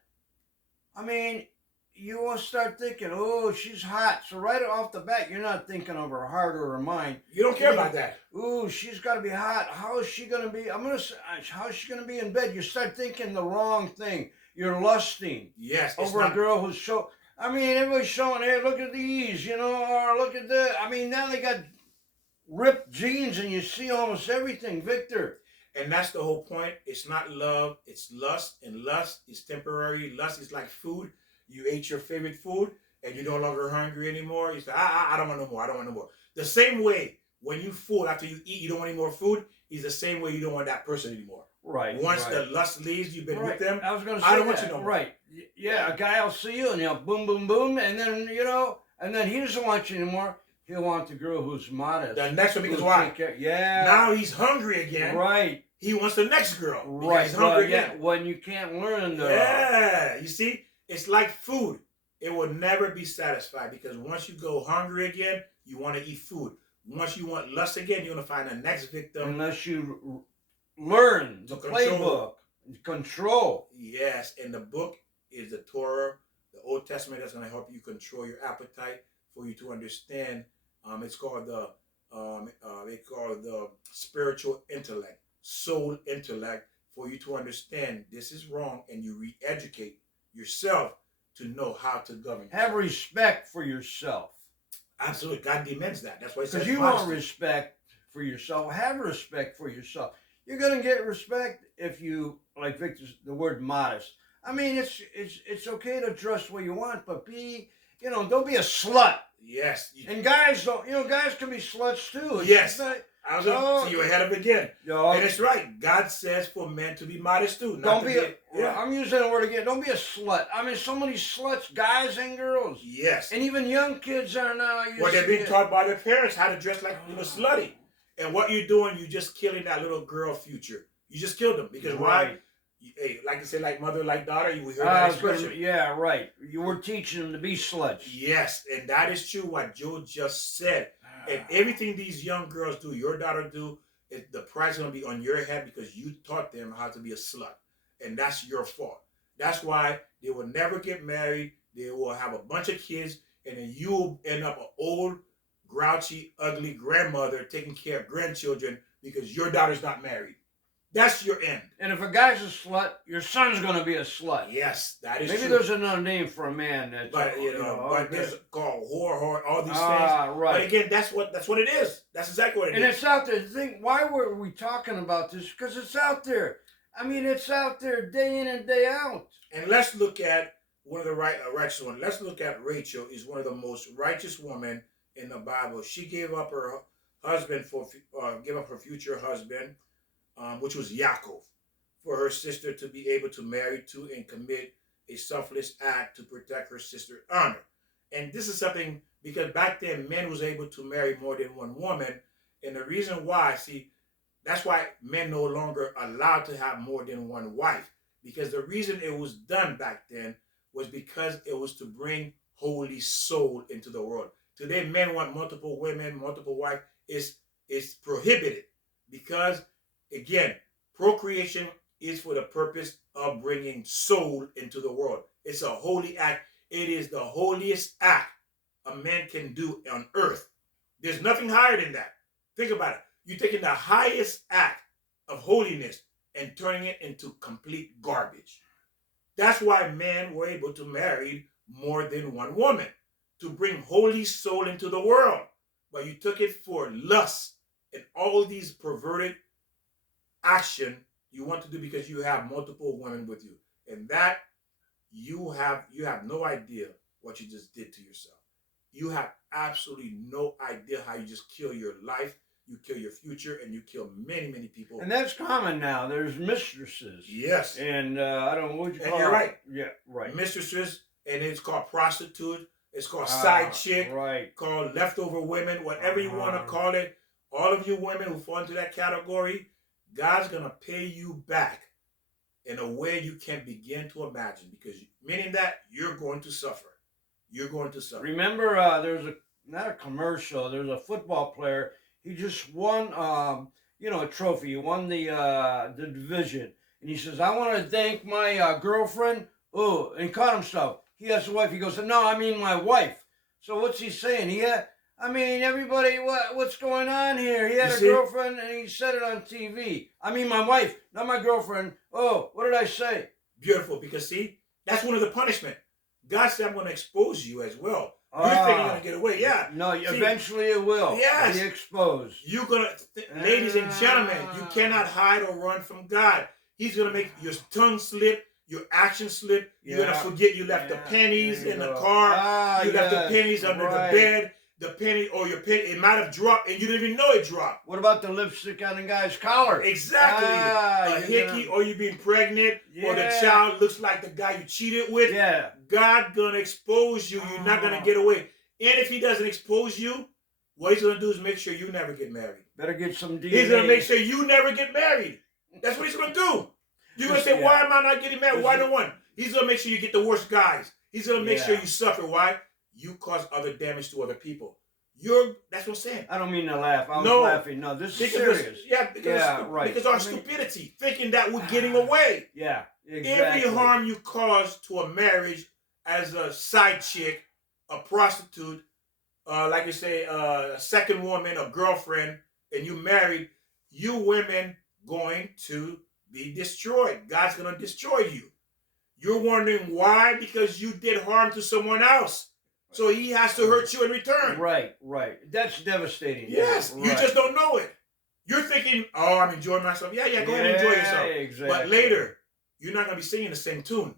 you will start thinking, oh, she's hot. So right off the bat, you're not thinking of her heart or her mind. You don't care about that. Ooh, she's got to be hot. How is she going to be? How is she going to be in bed? You start thinking the wrong thing. You're lusting. Yes. Over a girl who's everybody's showing, hey, look at these, or look at that. Now they got ripped jeans and you see almost everything, Victor. And that's the whole point. It's not love, it's lust. And lust is temporary. Lust is like food. You ate your favorite food and you're no longer hungry anymore. You say, I don't want no more. I don't want no more. The same way when you full after you eat, you don't want any more food, is the same way you don't want that person anymore. Right. Once the lust leaves, you've been with them. I was going to say, I don't want you no more. Right. Yeah, a guy will see you and boom, boom, boom. And then, and then he doesn't want you anymore. He'll want the girl who's modest. The next one, because why? Yeah. Now he's hungry again. Right. He wants the next girl. Right. He's hungry again. When you can't learn Yeah. You see? It's like food. It will never be satisfied because once you go hungry again, you want to eat food. Once you want lust again, you're going to find the next victim. Unless you learn the playbook, control. Yes, and the book is the Torah, the Old Testament. That's going to help you control your appetite for you to understand. It's called the spiritual intellect, soul intellect, for you to understand this is wrong, and you re-educate yourself to know how to govern. Have respect for yourself. Absolutely, God demands that. That's why He says because you want respect for yourself. Have respect for yourself. You're gonna get respect if you, like Victor's the word modest. I mean, it's okay to dress what you want, but don't be a slut. Yes. And guys don't. Guys can be sluts too. Yes. I was going to see you ahead of it again. And it's right. God says for men to be modest too. Don't be I'm using the word again. Don't be a slut. I mean, so many sluts, guys and girls. Yes. And even young kids are now. Well, they're being taught by their parents how to dress like slutty. And what you're doing, you're just killing that little girl future. You just killed them. Because why? Hey, like I said, like mother, like daughter, you hear that expression. Yeah, right. You were teaching them to be sluts. Yes, and that is true what Joe just said. And everything these young girls do, your daughter do, the price is going to be on your head because you taught them how to be a slut. And that's your fault. That's why they will never get married. They will have a bunch of kids. And then you'll end up an old, grouchy, ugly grandmother taking care of grandchildren because your daughter's not married. That's your end. And if a guy's a slut, your son's going to be a slut. Yes, that is Maybe true. There's another name for a man. That's but there's called whore, all these things. Right. But again, that's what it is. That's exactly what it is. And it's out there. Think, why were we talking about this? Because it's out there. I mean, it's out there day in and day out. And let's look at one of the righteous ones. Let's look at Rachel. Is one of the most righteous women in the Bible. She gave up her husband gave up her future husband, which was Yaakov, for her sister to be able to marry to and commit a selfless act to protect her sister's honor. And this is something because back then men was able to marry more than one woman. And the reason why, that's why men no longer allowed to have more than one wife. Because the reason it was done back then was because it was to bring holy soul into the world. Today, men want multiple women, multiple wives. It's prohibited because, again, procreation is for the purpose of bringing soul into the world. It's a holy act. It is the holiest act a man can do on earth. There's nothing higher than that. Think about it. You're taking the highest act of holiness and turning it into complete garbage. That's why men were able to marry more than one woman, to bring holy soul into the world. But you took it for lust and all these perverted action you want to do because you have multiple women with you. And that you have no idea what you just did to yourself. You have absolutely no idea how you just kill your life, you kill your future, and you kill many, many people. And that's common now. There's mistresses. Yes. And I don't know what you call it. And you're right. Yeah, right. Mistresses, and it's called prostitute. It's called side chick. Right. Called leftover women, whatever you want to call it. All of you women who fall into that category, God's going to pay you back in a way you can't begin to imagine, because meaning that you're going to suffer. You're going to suffer. Remember, there's not a commercial. There's a football player. He just won, a trophy. He won the division, and he says, "I want to thank my girlfriend." Oh, and he caught himself. He has a wife. He goes, "No, I mean my wife." So what's he saying? Everybody, what's going on here? He had a girlfriend, and he said it on TV. I mean my wife, not my girlfriend. Oh, what did I say? Beautiful, because that's one of the punishment. God said, "I'm going to expose you as well." You think you're going to get away. Yeah. No, eventually it will. Yes. Be exposed. You're going to, ladies and gentlemen, you cannot hide or run from God. He's going to make your tongue slip, your action slip. You're going to forget you left the pennies in the car. You left the pennies under the bed. The penny or your penny, it might have dropped and you didn't even know it dropped. What about the lipstick on the guy's collar? Exactly. A hickey, or you being pregnant, or the child looks like the guy you cheated with. Yeah. God gonna expose you. You're not gonna get away. And if he doesn't expose you, what he's gonna do is make sure you never get married. Better get some DNA. He's gonna make sure you never get married. That's what he's gonna do. You're gonna say, "Why am I not getting married? Why no one?" He's gonna make sure you get the worst guys. He's gonna make sure Yeah. you suffer. Why? You cause other damage to other people. That's what I'm saying. I don't mean to laugh. I was No, laughing. No, this is Because serious. yeah, right. because our I mean, stupidity, thinking that we're getting away. yeah, Every exactly. harm you cause to a marriage as a side chick, a prostitute, like you say, a second woman, a girlfriend, and you married, you women going to be destroyed. God's going to destroy you. You're wondering why? Because you did harm to someone else. So he has to hurt you in return. Right. That's devastating. Yes, right. you just don't know it. You're thinking, oh, I'm enjoying myself. Yeah, go ahead and enjoy yourself. Exactly. But later, you're not going to be singing the same tune.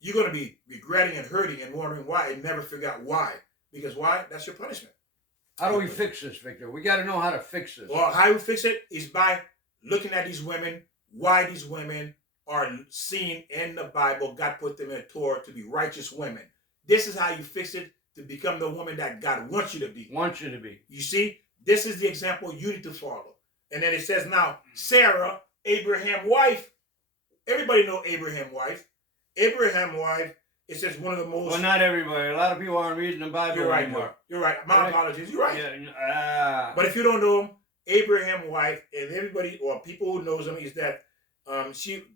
You're going to be regretting and hurting and wondering why and never figure out why. Because why? That's your punishment. How do we fix this, Victor? We got to know how to fix this. Well, how we fix it is by looking at these women, why these women are seen in the Bible. God put them in the Torah to be righteous women. This is how you fix it to become the woman that God wants you to be. You see, this is the example you need to follow. And then it says now, Sarah, Abraham's wife. Everybody know Abraham's wife. Abraham's wife, it says one of the most... Well, not everybody. A lot of people aren't reading the Bible You're right, anymore. You're right. My apologies. You're right. Yeah. But if you don't know him, Abraham's wife, and everybody, or people who knows him, is that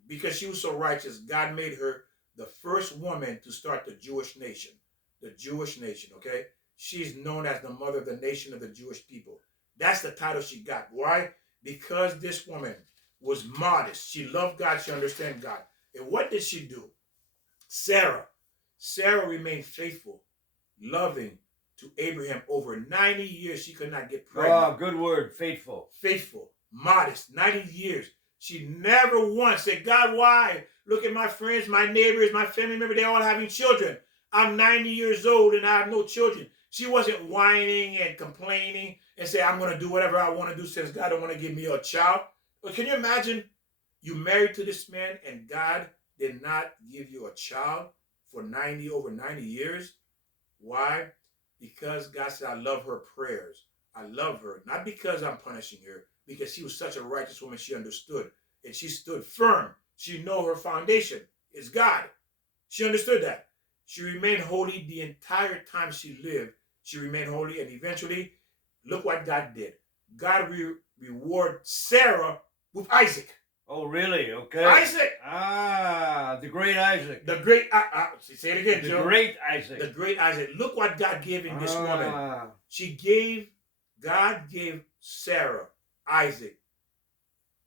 because she was so righteous, God made her the first woman to start the Jewish nation. The Jewish nation, okay? She's known as the mother of the nation of the Jewish people. That's the title she got. Why? Because this woman was modest. She loved God. She understood God. And what did she do? Sarah remained faithful, loving to Abraham over 90 years. She could not get pregnant. Oh, good word. Faithful, modest, 90 years. She never once said, God, why? Look at my friends, my neighbors, my family members, they're all having children. I'm 90 years old and I have no children. She wasn't whining and complaining and say, I'm going to do whatever I want to do since God don't want to give me a child. But can you imagine you married to this man and God did not give you a child for over 90 years? Why? Because God said, I love her prayers. I love her. Not because I'm punishing her, because she was such a righteous woman. She understood and she stood firm. She know her foundation is God. She understood that. She remained holy the entire time she lived. She remained holy, and eventually, look what God did. God rewarded Sarah with Isaac. Oh, really? Okay. Isaac. The great Isaac. The great, say it again, Joe. The great Isaac. The great Isaac. Look what God gave in this woman. God gave Sarah, Isaac,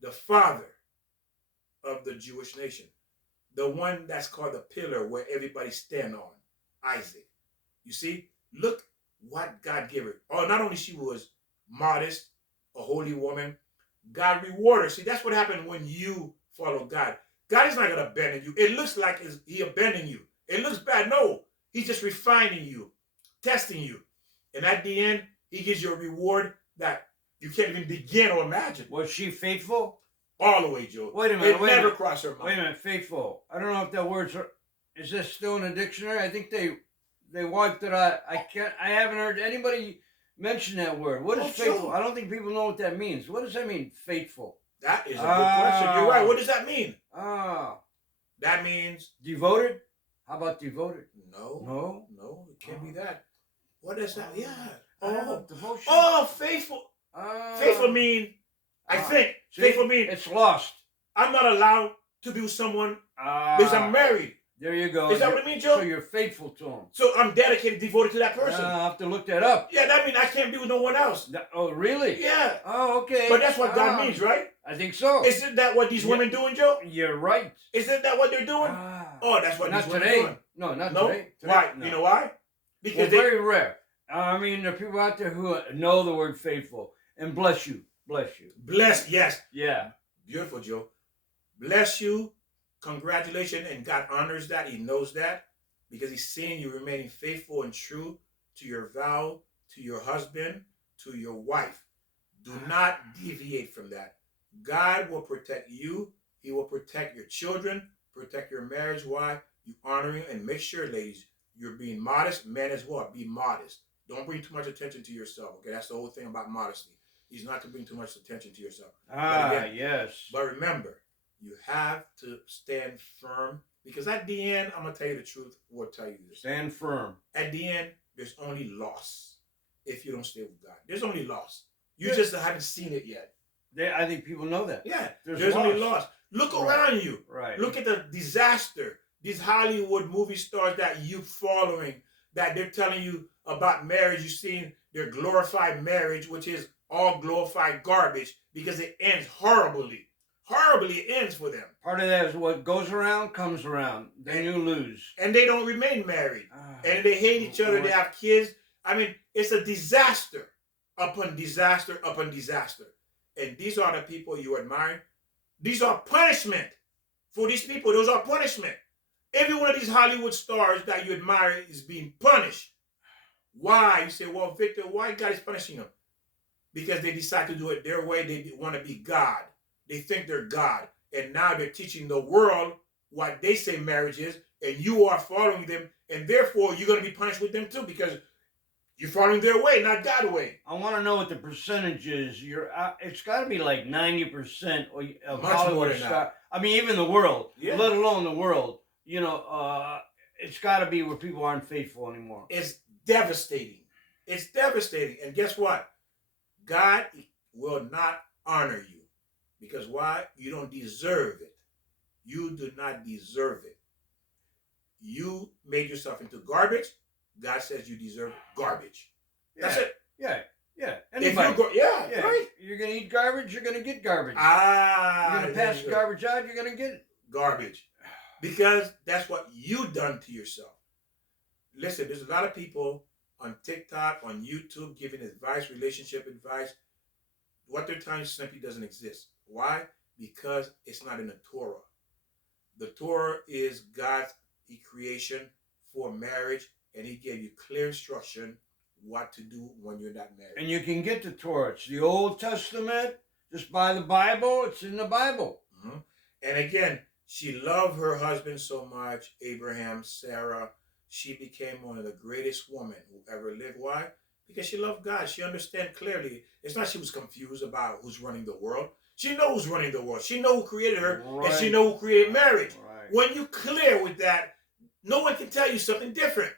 the father of the Jewish nation. The one that's called the pillar where everybody stand on. Isaac. You see? Look what God gave her. Oh, not only she was modest, a holy woman, God rewarded her. See, that's what happened when you follow God. God is not going to abandon you. It looks like he abandoned you. It looks bad. No. He's just refining you, testing you. And at the end, he gives you a reward that you can't even begin or imagine. Was she faithful? All the way, Joe. Wait a minute. It never crossed her mind. Wait a minute. Faithful. I don't know if that word's... Is this still in the dictionary? I think they wiped it out. I haven't heard anybody mention that word. What is faithful? Joe. I don't think people know what that means. What does that mean, faithful? That is a good question. You're right. What does that mean? Ah. That means... Devoted? How about devoted? No, it can't be that. What is that? Yeah. Devotion. Oh, faithful. Faithful mean, I think, see, faithful mean, it's lost. I'm not allowed to be with someone because I'm married. There you go. Is that what it means, Joe? So you're faithful to him. So I'm dedicated, devoted to that person. I'll have to look that up. Yeah, that means I can't be with no one else. Oh, really? Yeah. Oh, okay. But that's what God means, right? I think so. Isn't that what these women doing, Joe? You're right. Isn't that what they're doing? Oh, that's what not these women today. doing. No, not No? today. Why? No. You know why? Because very rare. I mean, there are people out there who know the word faithful. And bless you. Bless you. Bless, yes. Yeah. Beautiful, Joe. Bless you. Congratulations. And God honors that. He knows that. Because he's seeing you remaining faithful and true to your vow, to your husband, to your wife. Do not deviate from that. God will protect you. He will protect your children, protect your marriage. Why? You honoring and make sure, ladies, you're being modest. Men as well, be modest. Don't bring too much attention to yourself. Okay, that's the whole thing about modesty. Is not to bring too much attention to yourself. Yes. But remember, you have to stand firm Because at the end, I'm gonna tell you the truth. We'll tell you this. Stand firm. At the end, there's only loss if you don't stay with God. There's only loss. You Yeah. just haven't seen it yet. I think people know that. Yeah, There's only loss. loss. Look Right. around you. Right. Look at the disaster. These Hollywood movie stars that you following, that they're telling you about marriage. You've seen their glorified marriage, which is all glorified garbage because it ends horribly. Horribly it ends for them. Part of that is what goes around comes around. Then And- you lose. And they don't remain married. Ah, And they hate each other. They Lord. have kids. I mean, it's a disaster upon disaster upon disaster. And these are the people you admire. These are punishment for these people. Those are punishment. Every one of these Hollywood stars that you admire is being punished. Why? You say, well, Victor, why God is punishing them? Because they decide to do it their way. They want to be God. They think they're God. And now they're teaching the world what they say marriage is, and you are following them, and therefore you're going to be punished with them too, because you're following their way, not God's way. I want to know what the percentage is. It's got to be like 90% of Much more Hollywood than that. star. I mean, even the world, Yeah. let alone the world. You know, it's got to be where people aren't faithful anymore. It's devastating. It's devastating. And guess what? God will not honor you. Because why? You don't deserve it. You do not deserve it. You made yourself into garbage. God says you deserve garbage. That's Yeah. it. Yeah, yeah. If Anybody. yeah, Yeah, right. you're gonna eat garbage. You're gonna get garbage. Ah, You're gonna there pass you go. garbage out. You're gonna get it. Garbage. Because that's what you done to yourself. Listen, there's a lot of people on TikTok, on YouTube, giving advice, relationship advice. What they're telling you simply doesn't exist. Why? Because it's not in the Torah. The Torah is God's creation for marriage, and He gave you clear instruction what to do when you're not married. And you can get the Torah. It's the Old Testament. Just buy the Bible. It's in the Bible. Mhm. And again, she loved her husband so much, Abraham, Sarah. She became one of the greatest women who ever lived. Why? Because she loved God. She understood clearly. It's not she was confused about who's running the world. She knows who's running the world. She knows who created her, and she Right. knows who created marriage. Right. When you clear with that, no one can tell you something different.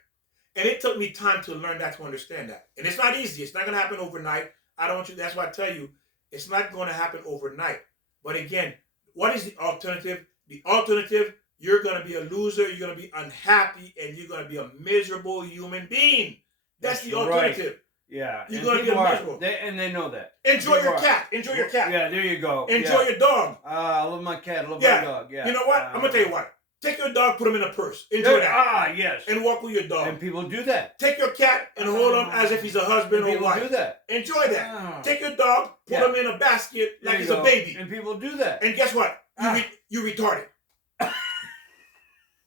And it took me time to learn that, to understand that. And it's not easy. It's not going to happen overnight. I don't want you. That's why I tell you, it's not going to happen overnight. But again, what is the alternative? The alternative, you're going to be a loser. You're going to be unhappy, and you're going to be a miserable human being. That's the Right. alternative. Yeah. You're and gonna people get are. miserable. And they know that. Enjoy People your are. cat. Enjoy your cat. Yeah, there you go. Enjoy yeah. your dog. I love my cat. I love Yeah. my dog. Yeah. You know what? I'm going to tell you what. Take your dog, put him in a purse. Enjoy that. Yes. And walk with your dog. And people do that. Take your cat and hold him as if he's a husband And or people wife. do that. Enjoy that. Ah. Take your dog, put Yeah. him in a basket There like you he's a go. baby. And people do that. And guess what? You retarded.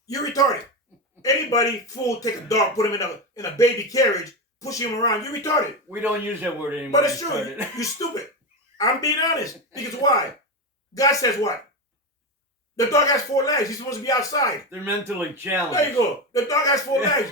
You're retarded. Anybody fool take a dog, put him in a baby carriage, push him around. You're retarded. We don't use that word anymore. But it's true. You're stupid. I'm being honest. Because why? God says what? The dog has 4 legs. He's supposed to be outside. They're mentally challenged. There you go. The dog has 4 Yeah.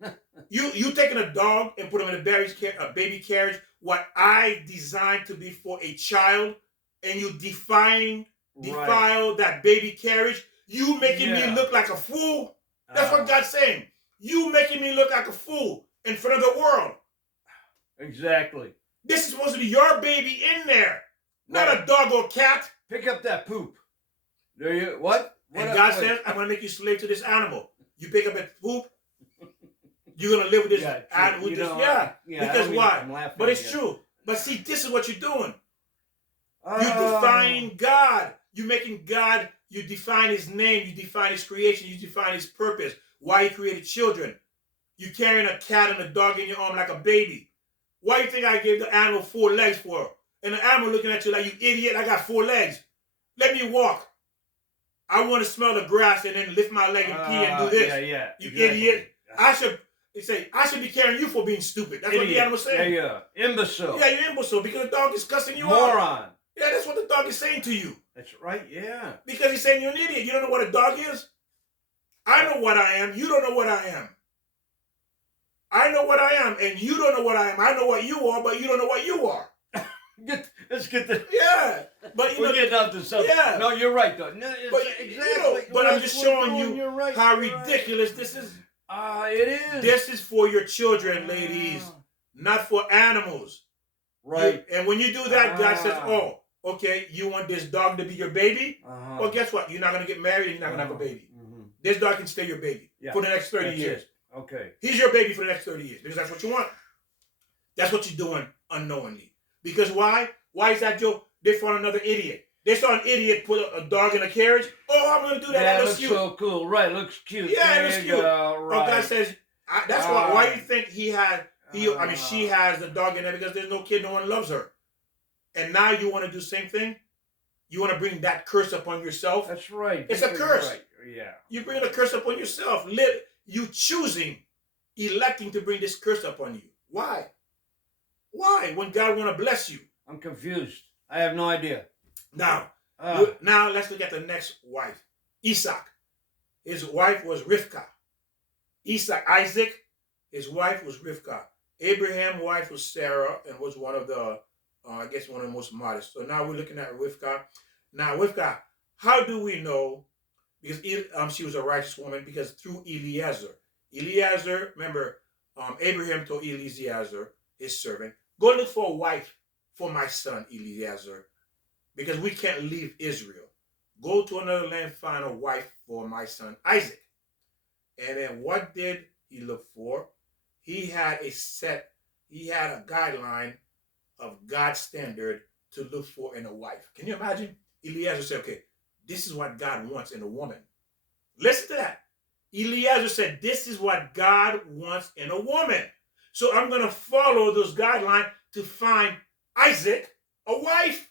legs. You taking a dog and put him in a baby carriage, what I designed to be for a child, and you defile that baby carriage, you making me Yeah. look like a fool. That's what Ah, God's saying. You making me look like a fool in front of the world. Exactly. This is supposed to be your baby in there, not Right. a dog or cat. Pick up that poop. There you what? And What God wait. says, I'm going to make you slave to this animal. You pick up a poop, you're going to live with this Yeah, true. animal. You With this, know, yeah. yeah, I Because don't mean- why? I'm laughing But it's again. true. But see, this is what you're doing. Oh. You define God. You making God, you define his name, you define his creation, you define his purpose, why he created children. You carrying a cat and a dog in your arm like a baby. Why you think I gave the animal 4 legs for? And the animal looking at you like, you idiot, I got 4 legs. Let me walk. I want to smell the grass and then lift my leg and pee and do this. Yeah. You exactly. idiot. I should be carrying you for being stupid. That's what the Idiot. animal's saying. Yeah. Imbecile. Yeah, you're imbecile because the dog is cussing you out. Moron. Yeah, that's what the dog is saying to you. That's right. Yeah. Because he's saying you're an idiot. You don't know what a dog is? I know what I am. You don't know what I am. I know what I am, and you don't know what I am. I know what you are, but you don't know what you are. Let's get the. Yeah, but you We're know, getting off the subject. yeah. No, you're right though. No, it's but exactly. you know, but I'm That's just what showing we're doing. you You're right. how You're right. ridiculous this is. It is. This is for your children, ladies, not for animals. Right. And when you do that, God says, Ah. "Oh, okay, you want this dog to be your baby? Uh-huh. Well, guess what? You're not gonna get married, and you're not gonna have a baby. Mhm. This dog can stay your baby Yeah. for the next 30 That's years. it. Okay. He's your baby for the next 30 years because that's what you want. That's what you're doing unknowingly. Because why? Why is that, Joe? They found another idiot. They saw an idiot put a dog in a carriage. Oh, I'm gonna do that. Yeah, That it looks looks cute. so cool. Right, looks cute. Yeah, it There looks you cute. go. Oh, Right. God says that's why. Why do you think he had? She has the dog in there because there's no kid, no one loves her. And now you want to do the same thing? You want to bring that curse upon yourself? That's right. It's a You're curse. Right. Yeah. You bring the curse upon yourself. You choosing, electing to bring this curse upon you. Why? Why? When God want to bless you. I'm confused. I have no idea. Now, Ah. now let's look at the next wife. Isaac. His wife was Rivkah. Isaac, his wife was Rivkah. Abraham's wife was Sarah and was one of the, I guess, one of the most modest. So now we're looking at Rivkah. Now, Rivkah, how do we know? Because she was a righteous woman because through Eliezer. Eliezer, remember, Abraham told Eliezer, his servant, go look for a wife for my son Eliezer because we can't leave Israel. Go to another land, find a wife for my son Isaac. And then what did he look for? He had a guideline of God's standard to look for in a wife. Can you imagine? Eliezer said, okay, this is what God wants in a woman. Listen to that. Eliezer said, this is what God wants in a woman. So I'm going to follow those guidelines to find Isaac a wife.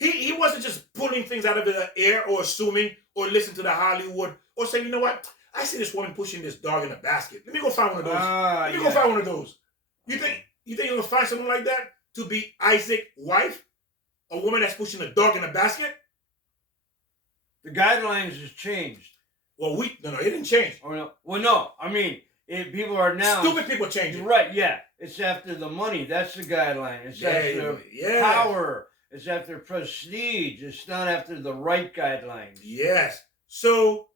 He wasn't just pulling things out of the air or assuming or listen to the Hollywood or say, you know what? I see this woman pushing this dog in a basket. Let me go find one of those. Let me go find one of those. You think you're going to find someone like that to be Isaac's wife? A woman that's pushing a dog in a basket? The guidelines has changed. Well, it didn't change. Oh, no. Well, no. I mean, people are now... Stupid people change it. Right, yeah. It's after the money. That's the guideline. It's after power. It's after prestige. It's not after the right guidelines. Yes. So,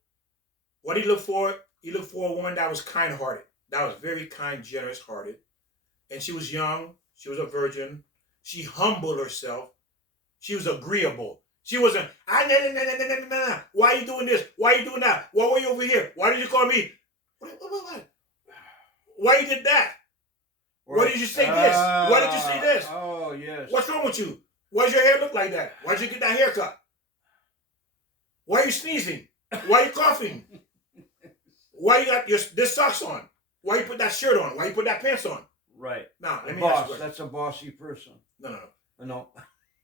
what he looked for a woman that was kind-hearted. That was very kind, generous-hearted. And she was young. She was a virgin. She humbled herself. She was agreeable. She wasn't, nah. Why are you doing this? Why are you doing that? Why were you over here? Why did you call me? What? Why you did that? Why did you say this? Why did you say this? Oh, yes. What's wrong with you? Why does your hair look like that? Why did you get that haircut? Why are you sneezing? Why are you coughing? Why you got this socks on? Why you put that shirt on? Why you put that pants on? Right. Now, let me boss. ask you. That's a bossy person. No. No.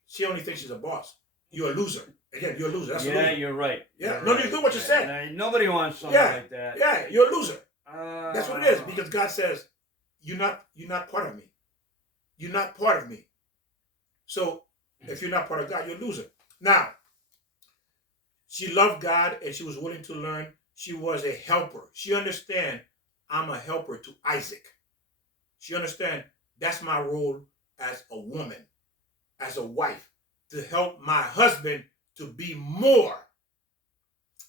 She only thinks she's a boss. You're a loser. Again, you're a loser. That's a yeah, loser. You're right. Yeah, you're no, right. you do what you said. Nobody wants someone like that. Yeah, you're a loser. That's what it is. Because God says, you're not part of me. You're not part of me. So if you're not part of God, you're a loser. Now, she loved God and she was willing to learn. She was a helper. She understand I'm a helper to Isaac. She understand that's my role as a woman, as a wife, to help my husband to be more.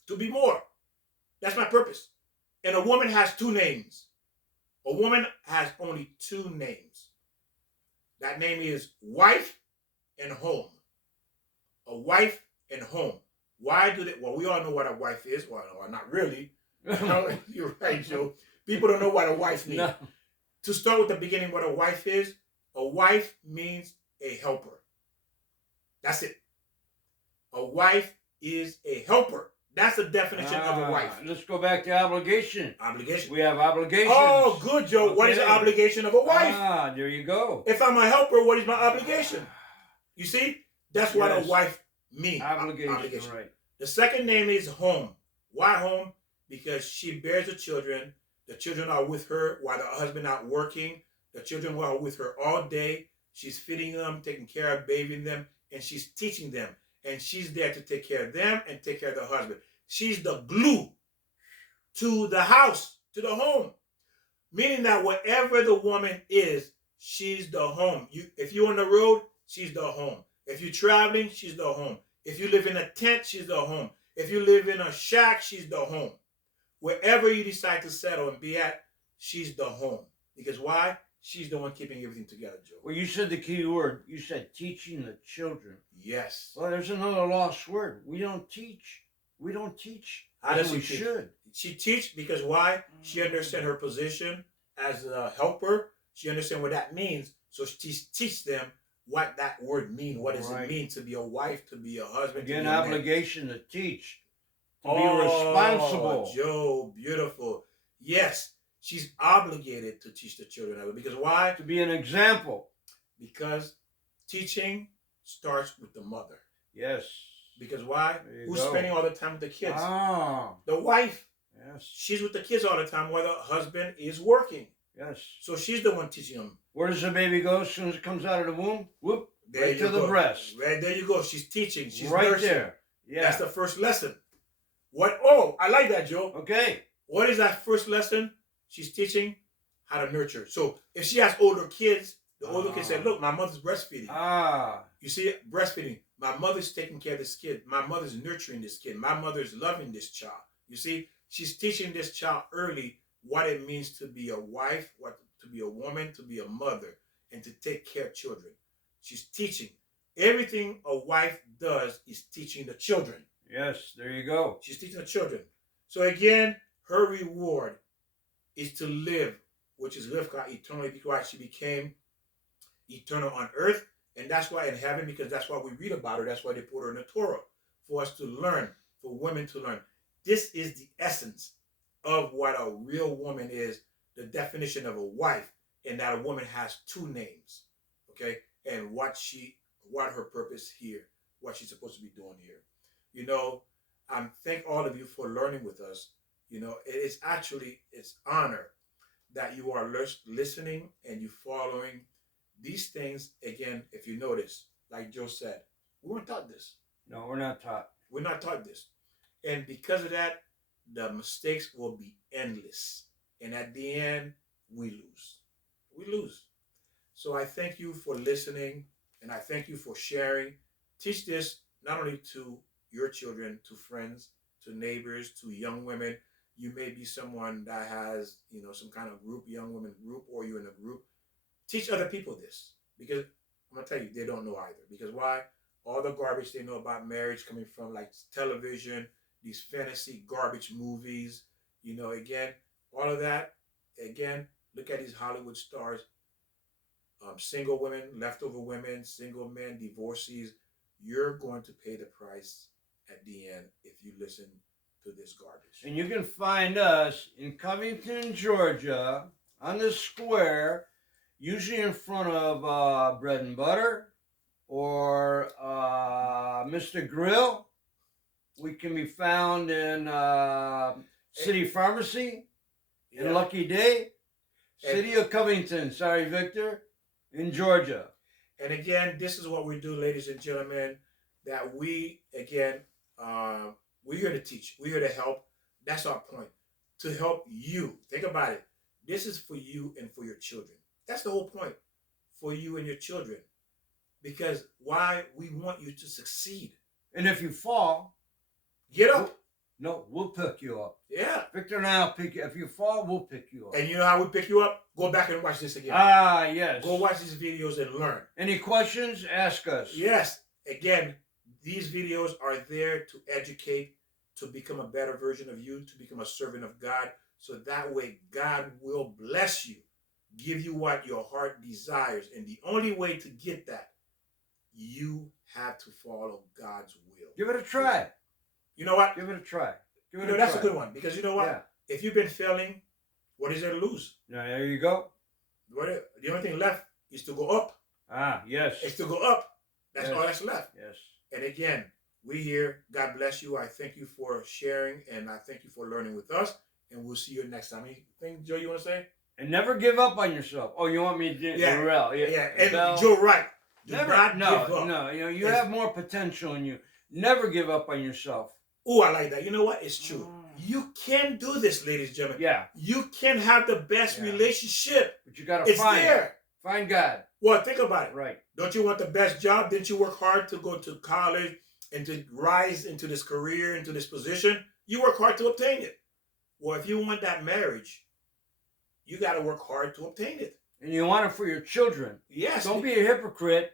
To be more. That's my purpose. And a woman has two names. A woman has only two names. That name is wife and home. A wife and home. Why do they? Well, we all know what a wife is. Well, not really. You're right, Joe. People don't know what a wife means. No. To start with the beginning, what a wife is, a wife means a helper. That's it. A wife is a helper. That's the definition of a wife. Let's go back to obligation. Obligation. We have obligations. Oh, good, Joe. Okay. What is the obligation of a wife? There you go. If I'm a helper, what is my obligation? You see? That's what a wife means. Obligation, right. The second name is home. Why home? Because she bears the children. The children are with her while the husband not working. The children are with her all day. She's feeding them, taking care of, bathing them, and she's teaching them. And she's there to take care of them and take care of the husband. She's the glue to the house, to the home. Meaning that wherever the woman is, she's the home. If you're on the road, she's the home. If you're traveling, she's the home. If you live in a tent, she's the home. If you live in a shack, she's the home. Wherever you decide to settle and be at, she's the home. Because why? She's the one keeping everything together, Joe. Well, you said the key word. You said teaching the children. Yes. Well, there's another lost word. We don't teach. We don't teach. How does we she teach? should. She teach because why? She understands her position as a helper. She understands what that means. So she teach them what that word means. What does it mean to be a wife, to be a husband? Again, to be a obligation to teach. To be responsible. Joe, beautiful. Yes, she's obligated to teach the children of it. Because why? To be an example. Because teaching starts with the mother. Yes. Because why? Who's spending all the time with the kids? Ah. The wife. Yes. She's with the kids all the time while the husband is working. Yes. So she's the one teaching them. Where does the baby go as soon as it comes out of the womb? Whoop. There right to the breast. Right there you go. She's teaching. She's right nursing. there. Yeah. That's the first lesson. What? Oh, I like that, Joe. Okay. What is that first lesson? She's teaching how to nurture. So if she has older kids, the older kids say, look, my mother's breastfeeding. Ah. You see, breastfeeding. My mother's taking care of this kid. My mother's nurturing this kid. My mother's loving this child. You see, she's teaching this child early what it means to be a wife, what to be a woman, to be a mother, and to take care of children. She's teaching. Everything a wife does is teaching the children. Yes, there you go. She's teaching the children. So again, her reward is to live, which is live God eternally, because she became eternal on earth. And that's why in heaven, because that's why we read about her. That's why they put her in the Torah, for us to learn, for women to learn. This is the essence of what a real woman is, the definition of a wife, and that a woman has two names, okay? And what her purpose here, what she's supposed to be doing here. You know, I thank all of you for learning with us. You know, it's honor that you are listening and you following these things. Again, if you notice, like Joe said, we weren't taught this. No, we're not taught. We're not taught this. And because of that, the mistakes will be endless. And at the end, we lose. We lose. So I thank you for listening, and I thank you for sharing. Teach this not only to your children, to friends, to neighbors, to young women. You may be someone that has, some kind of group, young women group, or you're in a group. Teach other people this, because I'm going to tell you, they don't know either. Because why? All the garbage they know about marriage coming from like television, these fantasy garbage movies, again, all of that. Again, look at these Hollywood stars, single women, leftover women, single men, divorcees. You're going to pay the price at the end if you listen to this garbage. And you can find us in Covington, Georgia, on the square, usually in front of Bread and Butter or Mr. Grill. We can be found in City Pharmacy, in Lucky Day, City of Covington, sorry, Victor, in Georgia. And again, this is what we do, ladies and gentlemen, that we, again, we're here to teach. We're here to help. That's our point, to help you. Think about it. This is for you and for your children. That's the whole point, for you and your children. Because why? We want you to succeed. And if you fall, get up. We'll pick you up. Yeah. Victor and I will pick you up. If you fall, we'll pick you up. And you know how we pick you up? Go back and watch this again. Ah, yes. Go watch these videos and learn. Any questions? Ask us. Yes. Again, these videos are there to educate, to become a better version of you, to become a servant of God. So that way, God will bless you, give you what your heart desires. And the only way to get that, you have to follow God's will. Give it a try. You know what? Give it a try. That's a good one. Because you know what? Yeah. If you've been failing, what is there to lose? Now, there you go. The only thing left is to go up. Ah, yes. It's to go up. That's all that's left. Yes. And again, we here. God bless you. I thank you for sharing, and I thank you for learning with us. And we'll see you next time. Anything, Joe, you want to say? And never give up on yourself. Oh, you want me to do Yeah. And Joe, right. Never give up. No, you have more potential in you. Never give up on yourself. Oh, I like that. You know what? It's true. You can do this, ladies and gentlemen. Yeah. You can have the best relationship. But you got to find it. Find God. Well, think about it. Right. Don't you want the best job? Didn't you work hard to go to college and to rise into this career, into this position? You work hard to obtain it. Well, if you want that marriage, you got to work hard to obtain it. And you want it for your children. Yes. Don't be a hypocrite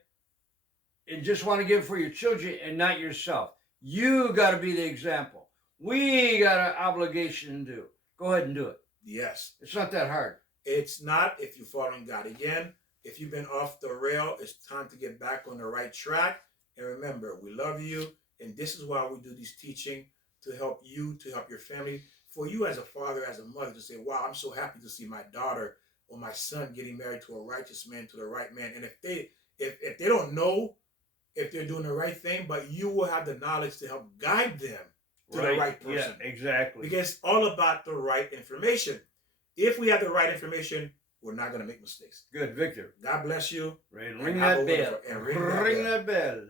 and just want to give it for your children and not yourself. You got to be the example. We got an obligation to do. Go ahead and do it. Yes. It's not that hard. It's not if you're following God. Again, if you've been off the rail, it's time to get back on the right track. And remember, we love you. And this is why we do this teaching, to help you, to help your family. For you as a father, as a mother, to say, wow, I'm so happy to see my daughter or my son getting married to a righteous man, to the right man. And if they don't know if they're doing the right thing, but you will have the knowledge to help guide them to the right person. Yeah, exactly. Because it's all about the right information. If we have the right information, we're not going to make mistakes. Good, Victor. God bless you. Ring that bell. And ring that bell. That bell.